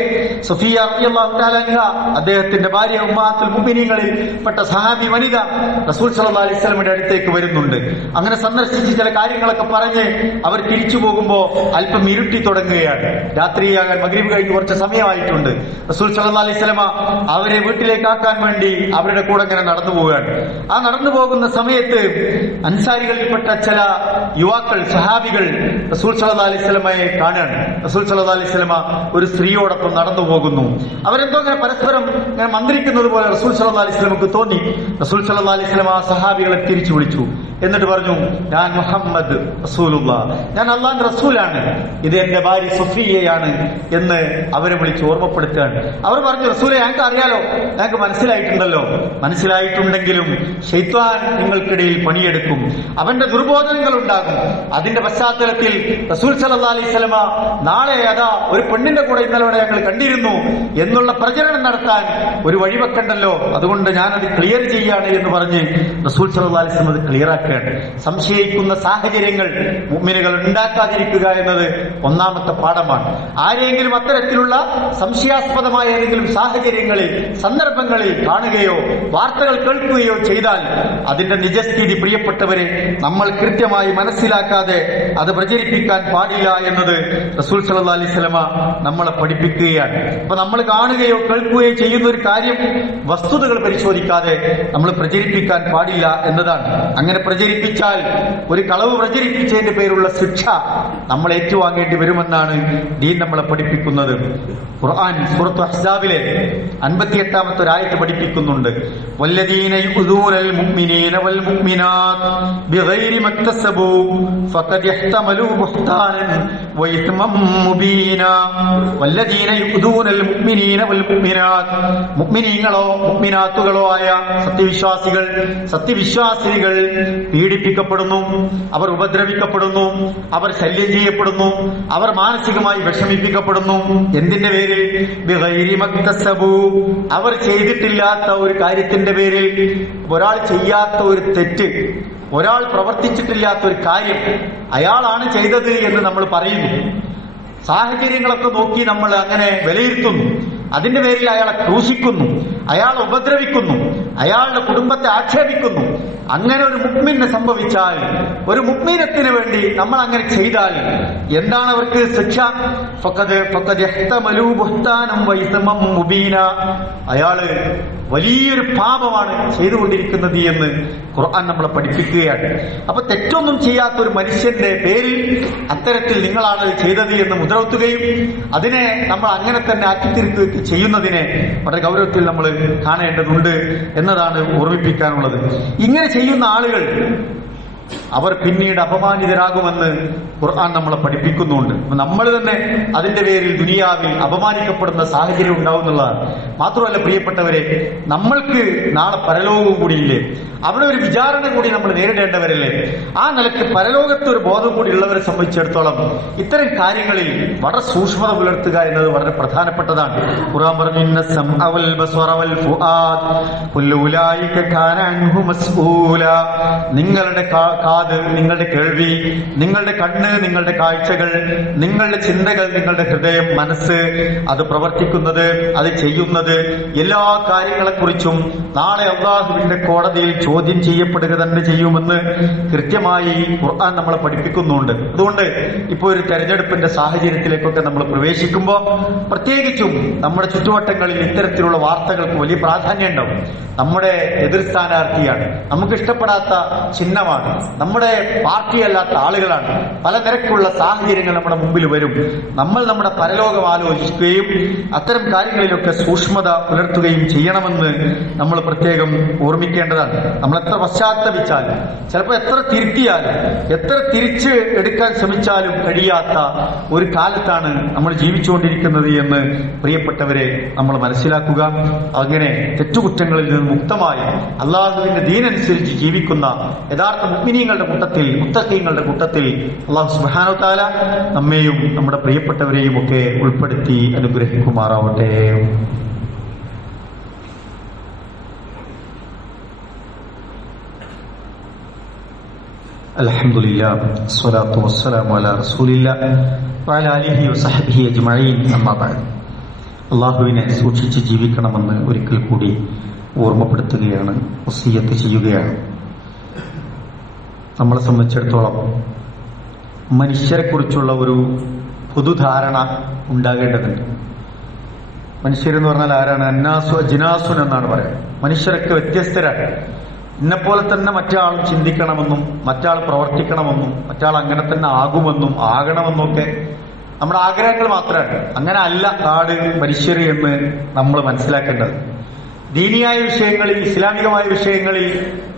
സഫിയ റളിയല്ലാഹു തആല അൻഹ, അദ്ദേഹത്തിന്റെ ഭാര്യ ഉമ്മഹാത്തുൽ മുഅ്മിനീങ്ങളിൽ പെട്ട സഹാബി വനിത റസൂൽ സ്വല്ലല്ലാഹു അലൈഹി വസല്ലമയുടെ അടുത്തേക്ക് വരുന്നുണ്ട്. അങ്ങനെ സന്ദർശിച്ച് ചില കാര്യങ്ങളൊക്കെ പറഞ്ഞ് അവർ തിരിച്ചു പോകുമ്പോ അല്പം ഇരുട്ടി തുടങ്ങുകയാണ്. രാത്രിയാകാൻ മഗ്രിബ് കഴിഞ്ഞ് കുറച്ച് സമയമായിട്ടുണ്ട്. റസൂൽ സ്വല്ലല്ലാഹു അലൈഹി വസല്ലമ അവരെ വീട്ടിലേക്കാക്കാൻ വേണ്ടി അവരുടെ കൂടെ ഇങ്ങനെ നടന്നു പോവുകയാണ്. ആ നടന്നു പോകുന്ന സമയത്ത് അൻസാരികളിൽപ്പെട്ട ചില യുവാക്കൾ, സഹാബികൾ റസൂൽ സ്വല്ലല്ലാഹു അലൈഹി വസല്ലമയെ കാണുകയാണ്. റസൂൽ സ്വല്ലല്ലാഹു അലൈഹി വസല്ലമ ഒരു സ്ത്രീയോടൊപ്പം നടന്നു പോകുന്നു. അവരെന്തോ ഇങ്ങനെ പരസ്പരം ഇങ്ങനെ മന്ത്രിക്കുന്നത് പോലെ റസൂൽ സ്വല്ലല്ലാഹു അലൈഹി വസല്ലമക്ക് തോന്നി. റസൂൽ സ്വല്ലല്ലാഹു അലൈഹി വസല്ലമ ആ സഹാബികളെ തിരിച്ചു വിളിച്ചു. എന്നിട്ട് പറഞ്ഞു, ഞാൻ മുഹമ്മദ് റസൂലുള്ളാഹ്, ഞാൻ അല്ലാഹുവിന്റെ റസൂലാണ്, ഇത് എന്റെ ഭാര്യ സഫിയയാണ് എന്ന് അവരെ വിളിച്ച് ഓർമ്മപ്പെടുത്തുകയാണ്. അവർ പറഞ്ഞു, റസൂലെ ഞങ്ങൾക്ക് അറിയാലോ, ഞങ്ങൾക്ക് മനസ്സിലായിട്ടുണ്ടല്ലോ. മനസ്സിലായിട്ടുണ്ടെങ്കിലും ശൈത്വാൻ നിങ്ങൾക്കിടയിൽ പണിയെടുക്കും, അവന്റെ ദുർബോധനങ്ങൾ ഉണ്ടാകും. അതിന്റെ പശ്ചാത്തലത്തിൽ റസൂൽ സല്ലല്ലാഹു അലൈഹി വസല്ലമ നാളെ അതാ ഒരു പെണ്ണിന്റെ കൂടെ ഇന്നലെ ഞങ്ങൾ കണ്ടിരുന്നു എന്നുള്ള പ്രചരണം നടത്താൻ ഒരു വഴിവെക്കണ്ടല്ലോ, അതുകൊണ്ട് ഞാനത് ക്ലിയർ ചെയ്യാണ് എന്ന് പറഞ്ഞ് റസൂൽ സല്ലല്ലാഹു അലൈഹി വസല്ലം അത് ക്ലിയറാക്കുകയാണ്. സംശയിക്കുന്ന സാഹചര്യങ്ങൾ മുഅ്മിനുകൾ ഉണ്ടാക്കാതിരിക്കുക എന്നത് ഒന്നാമത്തെ പാഠമാണ്. ആരെങ്കിലും അത്തരത്തിലുള്ള സംശയാസ്പദമായ ഏതെങ്കിലും സാഹചര്യങ്ങളിൽ, സന്ദർഭങ്ങളിൽ കാണുകയോ വാർത്തകൾ കേൾക്കുകയോ ചെയ്താൽ അതിന്റെ നിജസ്ഥിതി പ്രിയപ്പെട്ടവരെ നമ്മൾ കൃത്യമായി മനസ്സിലാക്കാതെ അത് പ്രചരിപ്പിക്കാൻ പാടില്ല എന്നത് റസൂൽ സല്ലല്ലാഹു അലൈഹി വസല്ലമ നമ്മളെ പഠിപ്പിക്കുകയാണ്. അപ്പൊ നമ്മൾ കാണുകയോ കേൾക്കുകയോ ചെയ്യുന്ന ഒരു കാര്യം വസ്തുതകൾ പരിശോധിക്കാതെ നമ്മൾ പ്രചരിപ്പിക്കാൻ പാടില്ല എന്നതാണ്. അങ്ങനെ പ്രചരിപ്പിച്ചാൽ, ഒരു കളവ് പ്രചരിപ്പിച്ചതിന്റെ പേരുള്ള ശിക്ഷ നമ്മൾ ഏറ്റുവാങ്ങേണ്ടി വരുമെന്നാണ് ദീൻ നമ്മളെ പഠിപ്പിക്കുന്നത്. ഖുർആൻ സൂറത്തുൽ അഹ്സാബിലെ 58-ാമത്തെ ആയത്ത് പഠിപ്പിക്കുന്നുണ്ട്, വല്ലദീന യുദൂനൽ മുഅ്മിനീന വൽ മുഅ്മിനാത്ത് ബിഗൈരി മക്തസബൂ ഫഖദ് ഇഹ്തമലൂ ബുഹ്താനൻ വഇത്മം മുബീനാ. വല്ലദീന യുദൂനൽ മുഅ്മിനീന വൽ മുഅ്മിനാത്ത്, മുഅ്മിനീങ്ങളോ മുഅ്മിനാത്തുകളോ ആയ സത്യവിശ്വാസികൾ, സത്യവിശ്വാസിനികൾ പീഡിപ്പിക്കപ്പെടുന്നു, അവർ ഉപദ്രവിക്കപ്പെടുന്നു, അവർ ശല്യം ചെയ്യപ്പെടുന്നു, അവർ മാനസികമായി വിഷമിപ്പിക്കപ്പെടുന്നു. എന്തിന്റെ പേരിൽ? ബിഗൈരി മക്തസബൂ, അവർ ചെയ്തിട്ടില്ലാത്ത ഒരു കാര്യത്തിന്റെ പേരിൽ. ഒരാൾ ചെയ്യാത്ത ഒരു തെറ്റ്, ഒരാൾ പ്രവർത്തിച്ചിട്ടില്ലാത്ത ഒരു കാര്യം അയാളാണ് ചെയ്തത് എന്ന് നമ്മൾ പറയുന്നു. സാഹചര്യങ്ങളൊക്കെ നോക്കി നമ്മൾ അങ്ങനെ വിലയിരുത്തുന്നു. അതിന്റെ പേരിൽ അയാളെ ക്രൂശിക്കുന്നു, അയാളെ ഉപദ്രവിക്കുന്നു, അയാളുടെ കുടുംബത്തെ ആക്ഷേപിക്കുന്നു. അങ്ങനെ ഒരു മുഅ്മിന് സംഭവിച്ചാൽ, ഒരു മുഅ്മിനത്തിന് വേണ്ടി നമ്മൾ അങ്ങനെ ചെയ്താൽ എന്താണ് അവർക്ക് ശിക്ഷ? ഫഖദ് ഇഹ്തമലൂ ബുഹ്താനം വഇത്മം മുബീന, അയാള് വലിയൊരു പാപമാണ് ചെയ്തുകൊണ്ടിരിക്കുന്നത് എന്ന് ഖുർആൻ നമ്മളെ പഠിപ്പിക്കുകയാണ്. അപ്പൊ തെറ്റൊന്നും ചെയ്യാത്ത ഒരു മനുഷ്യന്റെ പേരിൽ അത്തരത്തിൽ നിങ്ങളാണ് ചെയ്തത് എന്ന് മുദ്രകുത്തുകയും അതിനെ നമ്മൾ അങ്ങനെ തന്നെ ആക്കിത്തീർക്കുകയും ചെയ്യുന്നതിനെ വളരെ ഗൗരവത്തിൽ നമ്മൾ കാണേണ്ടതുണ്ട് എന്നതാണ് ഓർമ്മിപ്പിക്കാനുള്ളത്. ഇങ്ങനെ ചെയ്യുന്ന ആളുകൾ അവർ പിന്നീട് അപമാനിതരാകുമെന്ന് ഖുർആൻ നമ്മളെ പഠിപ്പിക്കുന്നുണ്ട്. നമ്മൾ തന്നെ അതിന്റെ പേരിൽ ദുനിയാവിൽ അപമാനിക്കപ്പെടുന്ന സാഹചര്യം ഉണ്ടാവുന്നുള്ളതാണ്. മാത്രമല്ല പ്രിയപ്പെട്ടവരെ, നമ്മൾക്ക് നാളെ പരലോകവും കൂടിയില്ലേ, അവിടെ ഒരു വിചാരണ കൂടി നമ്മൾ നേരിടേണ്ടവരല്ലേ. ആ നിലയ്ക്ക് പരലോകത്ത് ഒരു ബോധം കൂടി ഉള്ളവരെ സംബന്ധിച്ചിടത്തോളം ഇത്തരം കാര്യങ്ങളിൽ വളരെ സൂക്ഷ്മത പുലർത്തുക എന്നത് വളരെ പ്രധാനപ്പെട്ടതാണ്. ഖുർആൻ പറഞ്ഞു, ഇന്ന സമഅ വൽ ബസ്വറ വൽ ഫുആദ് കുല്ലു ഉലൈക കാന അൻഹു മസ്ഊല, നിങ്ങളുടെ കാത്, നിങ്ങളുടെ കേൾവി, നിങ്ങളുടെ കണ്ണ്, നിങ്ങളുടെ കാഴ്ചകൾ, നിങ്ങളുടെ ചിന്തകൾ, നിങ്ങളുടെ ഹൃദയം, മനസ്സ്, അത് പ്രവർത്തിക്കുന്നത്, അത് ചെയ്യുന്നത്, എല്ലാ കാര്യങ്ങളെക്കുറിച്ചും നാളെ അല്ലാഹുവിന്റെ കോടതിയിൽ ചോദ്യം ചെയ്യപ്പെടുക തന്നെ ചെയ്യുമെന്ന് കൃത്യമായി ഖുർആൻ നമ്മളെ പഠിപ്പിക്കുന്നുണ്ട്. അതുകൊണ്ട് ഇപ്പൊ ഒരു തെരഞ്ഞെടുപ്പിന്റെ സാഹചര്യത്തിലേക്കൊക്കെ നമ്മൾ പ്രവേശിക്കുമ്പോൾ പ്രത്യേകിച്ചും നമ്മുടെ ചുറ്റുവട്ടങ്ങളിൽ ഇത്തരത്തിലുള്ള വാർത്തകൾക്ക് വലിയ പ്രാധാന്യം ഉണ്ടാവും. നമ്മുടെ എതിർ സ്ഥാനാർത്ഥിയാണ്, നമുക്ക് ഇഷ്ടപ്പെടാത്ത ചിഹ്നമാണ്, നമ്മുടെ പാർട്ടിയല്ലാത്ത ആളുകളാണ്, പലതരത്തിലുള്ള സാഹചര്യങ്ങൾ നമ്മുടെ മുമ്പിൽ വരും. നമ്മൾ നമ്മുടെ പരലോകം ആലോചിക്കുകയും അത്തരം കാര്യങ്ങളിലൊക്കെ സൂക്ഷ്മത പുലർത്തുകയും ചെയ്യണമെന്ന് നമ്മൾ പ്രത്യേകം ഓർമ്മിക്കേണ്ടതാണ്. നമ്മൾ എത്ര പശ്ചാത്തപിച്ചാലും, ചിലപ്പോൾ എത്ര തിരുത്തിയാലും, എത്ര തിരിച്ച് എടുക്കാൻ ശ്രമിച്ചാലും കഴിയാത്ത ഒരു കാലത്താണ് നമ്മൾ ജീവിച്ചുകൊണ്ടിരിക്കുന്നത് എന്ന് പ്രിയപ്പെട്ടവരെ നമ്മൾ മനസ്സിലാക്കുക. അങ്ങനെ തെറ്റുകുറ്റങ്ങളിൽ നിന്ന് മുക്തമായി അള്ളാഹുവിന്റെ ദീനനുസരിച്ച് ജീവിക്കുന്ന യഥാർത്ഥ മുഅ്മിനീങ്ങളുടെ കൂട്ടത്തിൽ, മുത്തഖീങ്ങളുടെ കൂട്ടത്തിൽ അല്ലാഹു സുബ്ഹാനഹു വ തആല നമ്മെയും നമ്മുടെ പ്രിയപ്പെട്ടവരെയും ഒക്കെ ഉൾപ്പെടുത്തി അനുഗ്രഹിക്കുമാറാവട്ടെ. അൽഹംദുലില്ലാഹ് സ്വലാത്തു വസ്സലാമു അലാ റസൂലില്ലാഹ് വഅലാ ആലിഹി വസഹ്ബിഹി അജ്മഈൻ അമ്മാ ബഅദ്. അല്ലാഹുവിനെ സൂക്ഷിച്ച് ജീവിക്കണമെന്ന് ഒരിക്കൽ കൂടി ഓർമ്മപ്പെടുത്തുകയാണ്, വസിയ്യത്ത് ചെയ്യുകയാണ്. നമ്മളെ സംബന്ധിച്ചിടത്തോളം മനുഷ്യരെക്കുറിച്ചുള്ള ഒരു പൊതുധാരണ ഉണ്ടാകേണ്ടതുണ്ട്. മനുഷ്യരെന്ന് പറഞ്ഞാൽ ആരാണ്? അന്നാസു അജ്നാസുൻ എന്നാണ് പറയുന്നത്. മനുഷ്യരൊക്കെ വ്യത്യസ്തരാണ്. ഇന്നെപ്പോലെ തന്നെ മറ്റാളും ചിന്തിക്കണമെന്നും മറ്റാൾ പ്രവർത്തിക്കണമെന്നും മറ്റാൾ അങ്ങനെ തന്നെ ആകുമെന്നും ആകണമെന്നും ഒക്കെ നമ്മുടെ ആഗ്രഹങ്ങൾ മാത്രമാണ്. അങ്ങനെ അല്ല നാട്, മനുഷ്യർ എന്ന് നമ്മൾ മനസ്സിലാക്കേണ്ടത്. ദീനിയായ വിഷയങ്ങളിൽ, ഇസ്ലാമികമായ വിഷയങ്ങളിൽ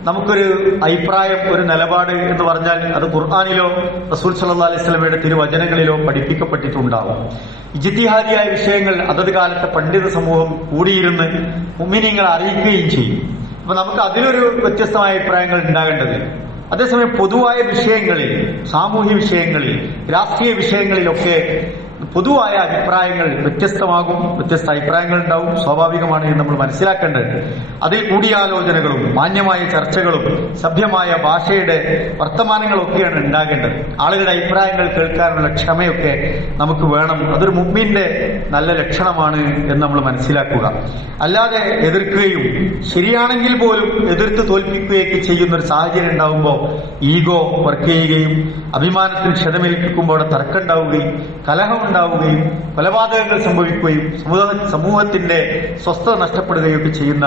നമുക്കൊരു അഭിപ്രായം, ഒരു നിലപാട് എന്ന് പറഞ്ഞാൽ അത് ഖുർആനിലോ റസൂൽ സല്ലല്ലാഹു അലൈഹി വസല്ലമയുടെ തിരുവചനങ്ങളിലോ പഠിപ്പിക്കപ്പെട്ടിട്ടുണ്ടാവും. ഇജ്തിഹാദിയായ വിഷയങ്ങൾ അതത് കാലത്തെ പണ്ഡിത സമൂഹം കൂടിയിരുന്ന് മുഅ്മിനീങ്ങളെ അറിയിക്കുകയും ചെയ്യും. അപ്പൊ നമുക്ക് അതിലൊരു വ്യത്യസ്തമായ അഭിപ്രായങ്ങൾ ഉണ്ടാകേണ്ടത്. അതേസമയം പൊതുവായ വിഷയങ്ങളിൽ, സാമൂഹ്യ വിഷയങ്ങളിൽ, രാഷ്ട്രീയ വിഷയങ്ങളിലൊക്കെ പൊതുവായ അഭിപ്രായങ്ങൾ വ്യത്യസ്തമാകും, വ്യത്യസ്ത അഭിപ്രായങ്ങൾ ഉണ്ടാവും, സ്വാഭാവികമാണ് എന്ന് നമ്മൾ മനസ്സിലാക്കേണ്ടത്. അതിൽ കൂടിയാലോചനകളും മാന്യമായ ചർച്ചകളും സഭ്യമായ ഭാഷയുടെ വർത്തമാനങ്ങളൊക്കെയാണ് ഉണ്ടാകേണ്ടത്. ആളുകളുടെ അഭിപ്രായങ്ങൾ കേൾക്കാനുള്ള ക്ഷമയൊക്കെ നമുക്ക് വേണം. അതൊരു മുഅ്മിന്റെ നല്ല ലക്ഷണമാണ് എന്ന് നമ്മൾ മനസ്സിലാക്കുക. അല്ലാതെ എതിർക്കുകയും ശരിയാണെങ്കിൽ പോലും എതിർത്ത് തോൽപ്പിക്കുകയൊക്കെ ചെയ്യുന്ന ഒരു സാഹചര്യം ഉണ്ടാകുമ്പോൾ ഈഗോ വർക്ക് ചെയ്യുകയും അഭിമാനത്തിന് ക്ഷതമേൽപ്പിക്കുമ്പോൾ അവിടെ തർക്കം ഉണ്ടാവുകയും കലഹം ഉണ്ടാവുകയും കൊലപാതകങ്ങൾ സംഭവിക്കുകയും സമൂഹത്തിന്റെ സ്വസ്ഥത നഷ്ടപ്പെടുകയും ഒക്കെ ചെയ്യുന്ന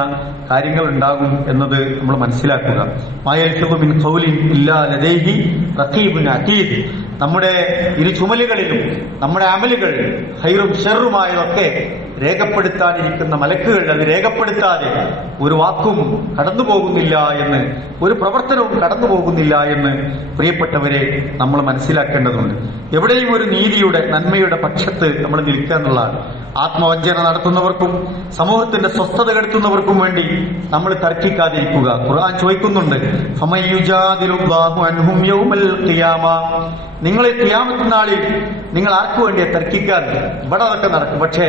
കാര്യങ്ങൾ ഉണ്ടാകും എന്നത് നമ്മൾ മനസ്സിലാക്കുക. മാ യൽഫിദു മിൻ ഖൗലിൻ ഇല്ലാ ലദൈഹി റഖീബുൻ അതീദ്. നമ്മുടെ ഇരു ചുമലുകളിലും നമ്മുടെ അമലുകൾ ഖൈറും ഷർറുമായതൊക്കെ രേഖപ്പെടുത്താനിരിക്കുന്ന മലക്കുകൾ അത് രേഖപ്പെടുത്താതെ ഒരു വാക്കും കടന്നു പോകുന്നില്ല എന്ന്, ഒരു പ്രവർത്തനവും കടന്നു പോകുന്നില്ല എന്ന് പ്രിയപ്പെട്ടവരെ നമ്മൾ മനസ്സിലാക്കേണ്ടതുണ്ട്. എവിടെയും ഒരു നീതിയുടെ, നന്മയുടെ പക്ഷത്ത് നമ്മൾ നിൽക്കുക എന്നുള്ളതാണ്. ആത്മവഞ്ചന നടത്തുന്നവർക്കും സമൂഹത്തിന്റെ സ്വസ്ഥത കെടുത്തുന്നവർക്കും വേണ്ടി നമ്മൾ തർക്കിക്കാതിരിക്കുക. ഖുർആൻ ചോദിക്കുന്നുണ്ട്, ഫമയ്യുജാദിലുല്ലാഹു അൻഹും യൗമൽ ഖിയാമ. നിങ്ങളെ ഖിയാമത്ത് നാളിൽ നിങ്ങൾ ആർക്കു വേണ്ടിയാ തർക്കിക്കാൻ? ഇവിടെ അതൊക്കെ നടക്കും. പക്ഷേ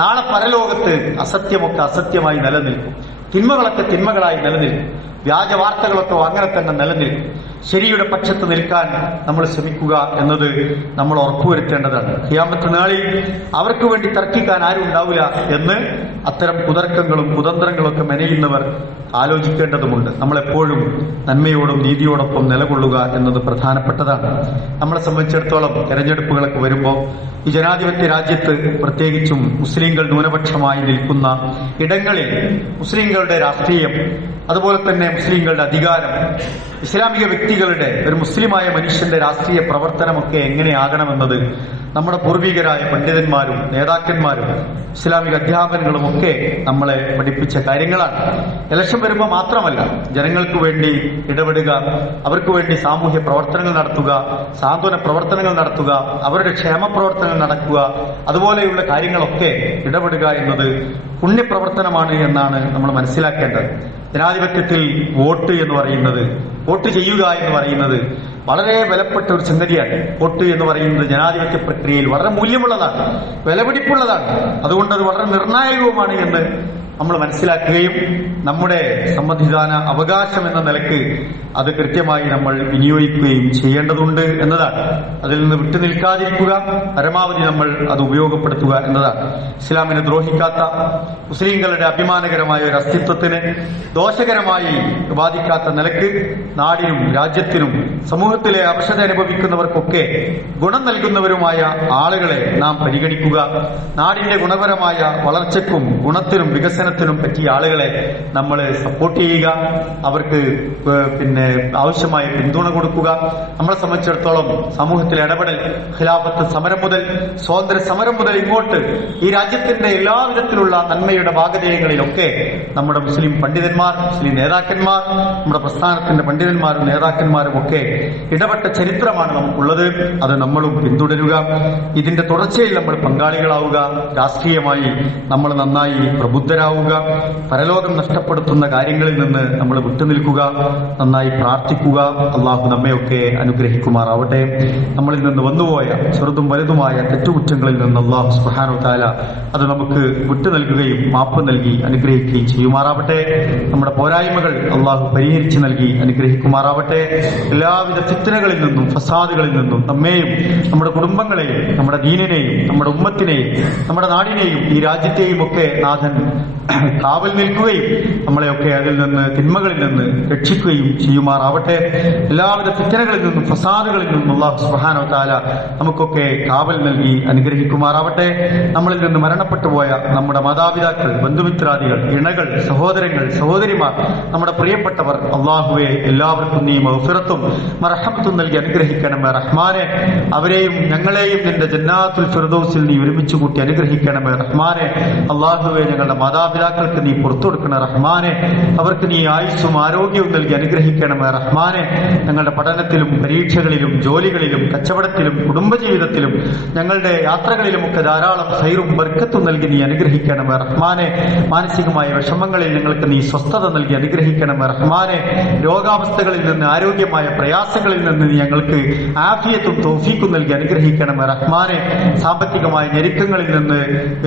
നാളെ പരലോകത്ത് അസത്യമൊക്കെ അസത്യമായി നിലനിൽക്കും, തിന്മകളൊക്കെ തിന്മകളായി നിലനിൽക്കും, വ്യാജ വാർത്തകളൊക്കെ അങ്ങനെ തന്നെ നിലനിൽക്കും. ശരിയുടെ പക്ഷത്ത് നിൽക്കാൻ നമ്മൾ ശ്രമിക്കുക എന്നത് നമ്മൾ ഉറപ്പുവരുത്തേണ്ടതാണ്. ഖിയാമത്ത് നാളിൽ അവർക്ക് വേണ്ടി തർക്കിക്കാൻ ആരും ഉണ്ടാവില്ല എന്ന് അത്തരം കുതർക്കങ്ങളും കുതന്ത്രങ്ങളൊക്കെ മെനയുന്നവർ ആലോചിക്കേണ്ടതുമുണ്ട്. നമ്മളെപ്പോഴും നന്മയോടും നീതിയോടൊപ്പം നിലകൊള്ളുക എന്നത് പ്രധാനപ്പെട്ടതാണ്. നമ്മളെ സംബന്ധിച്ചിടത്തോളം തെരഞ്ഞെടുപ്പുകളൊക്കെ വരുമ്പോൾ ഈ ജനാധിപത്യ രാജ്യത്ത് പ്രത്യേകിച്ചും മുസ്ലിങ്ങൾ ന്യൂനപക്ഷമായി നിൽക്കുന്ന ഇടങ്ങളിൽ മുസ്ലിങ്ങളുടെ രാഷ്ട്രീയം, അതുപോലെ തന്നെ മുസ്ലിങ്ങളുടെ അധികാരം, ഇസ്ലാമിക വ്യക്തികളുടെ, ഒരു മുസ്ലിമായ മനുഷ്യന്റെ രാഷ്ട്രീയ പ്രവർത്തനമൊക്കെ എങ്ങനെയാകണമെന്നത് നമ്മുടെ പൂർവികരായ പണ്ഡിതന്മാരും നേതാക്കന്മാരും ഇസ്ലാമിക അധ്യാപനങ്ങളും ഒക്കെ നമ്മളെ പഠിപ്പിച്ച കാര്യങ്ങളാണ്. ഇലക്ഷൻ വരുമ്പോൾ മാത്രമല്ല, ജനങ്ങൾക്ക് വേണ്ടി ഇടപെടുക, അവർക്ക് വേണ്ടി സാമൂഹ്യ പ്രവർത്തനങ്ങൾ നടത്തുക, സാന്ത്വന പ്രവർത്തനങ്ങൾ നടത്തുക, അവരുടെ ക്ഷേമ പ്രവർത്തനങ്ങൾ നടക്കുക, അതുപോലെയുള്ള കാര്യങ്ങളൊക്കെ ഇടപെടുക എന്നത് പുണ്യപ്രവർത്തനമാണ് എന്നാണ് നമ്മൾ മനസ്സിലാക്കേണ്ടത്. ജനാധിപത്യത്തിൽ വോട്ട് എന്ന് പറയുന്നത്, വോട്ട് ചെയ്യുക എന്ന് പറയുന്നത് വളരെ വിലപ്പെട്ട ഒരു സംഗതിയാണ്. വോട്ട് എന്ന് പറയുന്നത് ജനാധിപത്യ പ്രക്രിയയിൽ വളരെ മൂല്യമുള്ളതാണ്, വിലപിടിപ്പുള്ളതാണ്. അതുകൊണ്ട് അത് വളരെ നിർണായകവുമാണ് എന്ന് നമ്മൾ മനസ്സിലാക്കുകയും നമ്മുടെ സമ്മതിദാന അവകാശം എന്ന നിലക്ക് അത് കൃത്യമായി നമ്മൾ വിനിയോഗിക്കുകയും ചെയ്യേണ്ടതുണ്ട് എന്നതാണ്. അതിൽ നിന്ന് വിട്ടുനിൽക്കാതിരിക്കുക, പരമാവധി നമ്മൾ അത് ഉപയോഗപ്പെടുത്തുക എന്നതാണ്. ഇസ്ലാമിനെ ദ്രോഹിക്കാത്ത, മുസ്ലിങ്ങളുടെ അഭിമാനകരമായ ഒരു അസ്തിത്വത്തിന് ദോഷകരമായി ബാധിക്കാത്ത നിലക്ക് നാടിനും രാജ്യത്തിനും സമൂഹത്തിലെ അവശത അനുഭവിക്കുന്നവർക്കൊക്കെ ഗുണം നൽകുന്നവരുമായ ആളുകളെ നാം പരിഗണിക്കുക. നാടിന്റെ ഗുണപരമായ വളർച്ചയ്ക്കും ഗുണത്തിനും വികസനത്തിനും പറ്റിയ ആളുകളെ നമ്മൾ സപ്പോർട്ട് ചെയ്യുക, അവർക്ക് ആവശ്യമായ പിന്തുണ കൊടുക്കുക. നമ്മളെ സംബന്ധിച്ചിടത്തോളം സമൂഹത്തിലെ ഇടപെടൽ, ഖിലാഫത്ത് സമരം മുതൽ സ്വാതന്ത്ര്യ സമരം മുതൽ ഇങ്ങോട്ട് ഈ രാജ്യത്തിന്റെ എല്ലാവിധത്തിലുള്ള നന്മയുടെ ഭാഗധേയങ്ങളിലൊക്കെ നമ്മുടെ മുസ്ലിം പണ്ഡിതന്മാർ, മുസ്ലിം നേതാക്കന്മാർ, നമ്മുടെ പ്രസ്ഥാനത്തിന്റെ പണ്ഡിതന്മാരും നേതാക്കന്മാരും ഒക്കെ ഇടപെട്ട ചരിത്രമാണ് നമുക്കുള്ളത്. അത് നമ്മളും പിന്തുടരുക. ഇതിന്റെ തുടർച്ചയിൽ നമ്മൾ പങ്കാളികളാവുക. രാഷ്ട്രീയമായി നമ്മൾ നന്നായി പ്രബുദ്ധരാവുക. തയ്യാറാവുക. പരലോകം നഷ്ടപ്പെടുത്തുന്ന കാര്യങ്ങളിൽ നിന്ന് നമ്മൾ വിട്ടുനിൽക്കുക, നന്നായി പ്രാർത്ഥിക്കുക. അള്ളാഹു നമ്മയൊക്കെ അനുഗ്രഹിക്കുമാറാവട്ടെ. നമ്മളിൽ നിന്ന് വന്നുപോയ ചെറുതും വലുതുമായ തെറ്റുകുറ്റങ്ങളിൽ നിന്ന് അള്ളാഹു സുബ്ഹാനഹു വ തആല അത് നമുക്ക് വിട്ടു നൽകുകയും മാപ്പ് നൽകി അനുഗ്രഹിക്കുകയും ചെയ്യുമാറാവട്ടെ. നമ്മുടെ പോരായ്മകൾ അള്ളാഹു പരിഹരിച്ചു നൽകി അനുഗ്രഹിക്കുമാറാവട്ടെ. എല്ലാവിധ ഫിത്നകളിൽ നിന്നും ഫസാദുകളിൽ നിന്നും നമ്മെയും നമ്മുടെ കുടുംബങ്ങളെയും നമ്മുടെ ദീനിനെയും നമ്മുടെ ഉമ്മത്തിനെയും നമ്മുടെ നാടിനെയും ഈ രാജ്യത്തെയും ഒക്കെ നാഥൻ കാവൽ നിൽക്കുകയും നമ്മളെയൊക്കെ അതിൽ നിന്ന് തിന്മകളിൽ നിന്ന് രക്ഷിക്കുകയും ചെയ്യുമാറാവട്ടെ. എല്ലാവിധ ഫിത്നകളിൽ നിന്നും ഫസാദുകളിൽ നിന്നും അല്ലാഹു സുബ്ഹാനഹു വ തആല നമുക്കൊക്കെ കാവൽ നൽകി അനുഗ്രഹിക്കുമാറാവട്ടെ. നമ്മളിൽ നിന്ന് മരണപ്പെട്ടു പോയ നമ്മുടെ മാതാപിതാക്കൾ, ബന്ധുമിത്രാദികൾ, ഇണകൾ, സഹോദരങ്ങൾ, സഹോദരിമാർ, നമ്മുടെ പ്രിയപ്പെട്ടവർ, അള്ളാഹുവെ എല്ലാവർക്കും നീ മഗ്ഫിറത്തും മർഹമത്തും നൽകി അനുഗ്രഹിക്കണമേ റഹ്മാനെ. അവരെയും ഞങ്ങളെയും നിന്റെ ജന്നാത്തുൽ ഫിർദൗസിൽ നീ ഒരുമിച്ച് കൂട്ടി അനുഗ്രഹിക്കണമേ റഹ്മാനെ. അള്ളാഹുവെ ഞങ്ങളുടെ മാതാപിതാക്കൾക്ക് നീ പുറത്തു കൊടുക്കണേ റഹ്മാനെ. അവർക്ക് നീ ആയുസ്സും ആരോഗ്യവും നൽകി അനുഗ്രഹിക്കണമേ റഹ്മാനെ. ഞങ്ങളുടെ പഠനത്തിലും പരീക്ഷകളിലും ജോലികളിലും കച്ചവടത്തിലും കുടുംബജീവിതത്തിലും ഞങ്ങളുടെ യാത്രകളിലുമൊക്കെ ധാരാളം ഖൈറും ബർക്കത്തും നൽകി നീ അനുഗ്രഹിക്കണമേ റഹ്മാനെ. മാനസികമായ വിഷമങ്ങളിൽ ഞങ്ങൾക്ക് നീ സ്വസ്ഥത നൽകി അനുഗ്രഹിക്കണമേ റഹ്മാനെ. രോഗാവസ്ഥകളിൽ നിന്ന്, ആരോഗ്യമായ പ്രയാസങ്ങളിൽ നിന്ന് നീ ഞങ്ങൾക്ക് ആഫിയത്തും തൗഫീഖും നൽകി അനുഗ്രഹിക്കണമേ റഹ്മാനെ. സാമ്പത്തികമായ ഞെരുക്കങ്ങളിൽ നിന്ന്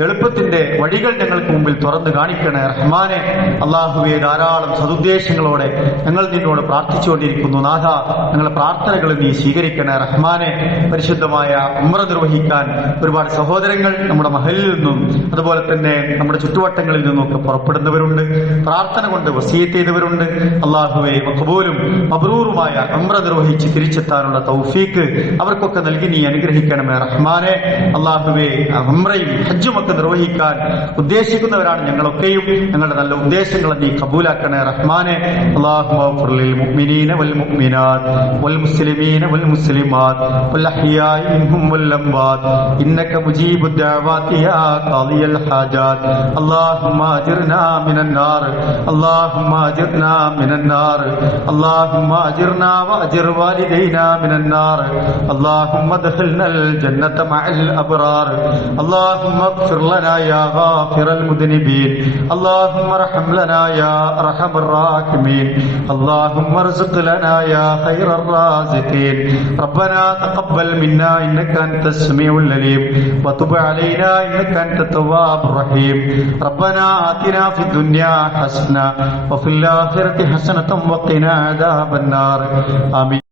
എളുപ്പത്തിന്റെ വഴികൾ ഞങ്ങൾക്ക് മുമ്പിൽ തുറന്നു കാണിക്കണേ റഹ്മാനെ. അള്ളാഹുവെ ധാരാളം സതുദ്ദേശങ്ങളോടെ ഞങ്ങൾ നിന്നോട് പ്രാർത്ഥിച്ചുകൊണ്ടിരിക്കുന്നു നാഥ. ഞങ്ങളുടെ പ്രാർത്ഥനകൾ നീ സ്വീകരിക്കണേ റഹ്മാനെ. പരിശുദ്ധമായ ഉംറ നിർവഹിക്കാൻ ഒരുപാട് സഹോദരങ്ങൾ നമ്മുടെ മഹലിൽ നിന്നും അതുപോലെ തന്നെ നമ്മുടെ ചുറ്റുവട്ടങ്ങളിൽ നിന്നൊക്കെ പുറപ്പെടുന്നവരുണ്ട്. പ്രാർത്ഥന കൊണ്ട് വസിയത്ത് ചെയ്തവരുണ്ട്. അള്ളാഹുവെ മഖബൂലും മബ്റൂറുമായ ഉംറ നിർവഹിച്ച് തിരിച്ചെത്താനുള്ള തൗഫീക്ക് അവർക്കൊക്കെ നൽകി നീ അനുഗ്രഹിക്കണമേ റഹ്മാനെ. അള്ളാഹുവെ ഉംറയും ഹജ്ജും ഒക്കെ നിർവഹിക്കാൻ ഉദ്ദേശിക്കുന്നവരാണ് ഞങ്ങളൊക്കെയും. ഞങ്ങളുടെ നല്ല ഉദ്ദേശങ്ങളെ നീ കബൂലാക്കണേ റഹ്മാനെ. അല്ലാഹുമ്മ ഗ്ഫിർ ലിൽ മുഅ്മിനീന വൽ മുഅ്മിനാത്ത് വൽ മുസ്ലിമീന വൽ മുസ്ലിമാത്ത് വൽ അഹ്യാഇ മിൻഹും വൽ അംവാത് ഇന്നക മുജീബുദ് ദഅവാതി യാ ഖാദിയൽ ഹാജാത്ത്. അല്ലാഹുമ്മ അജിർനാ മിനൻ നാർ, അല്ലാഹുമ്മ അജിർനാ മിനൻ നാർ, അല്ലാഹുമ്മ അജിർനാ വഅജിർ വാലിദൈനാ മിനൻ നാർ, അല്ലാഹുമ്മ അദ്ഖിൽനൽ ജന്നത മഅൽ അബ്റാർ, അല്ലാഹുമ്മ اغفر لنا يا غافر المذنبين، اللهم ارحم لنا يا ارحم الراحمين، اللهم ارزق لنا يا خير الرازقين. ربنا تقبل منا انك انت السميع العليم وتب علينا انك انت التواب الرحيم. ربنا آتنا في الدنيا حسنة وفي الآخرة حسنة وقنا عذاب النار. آمين.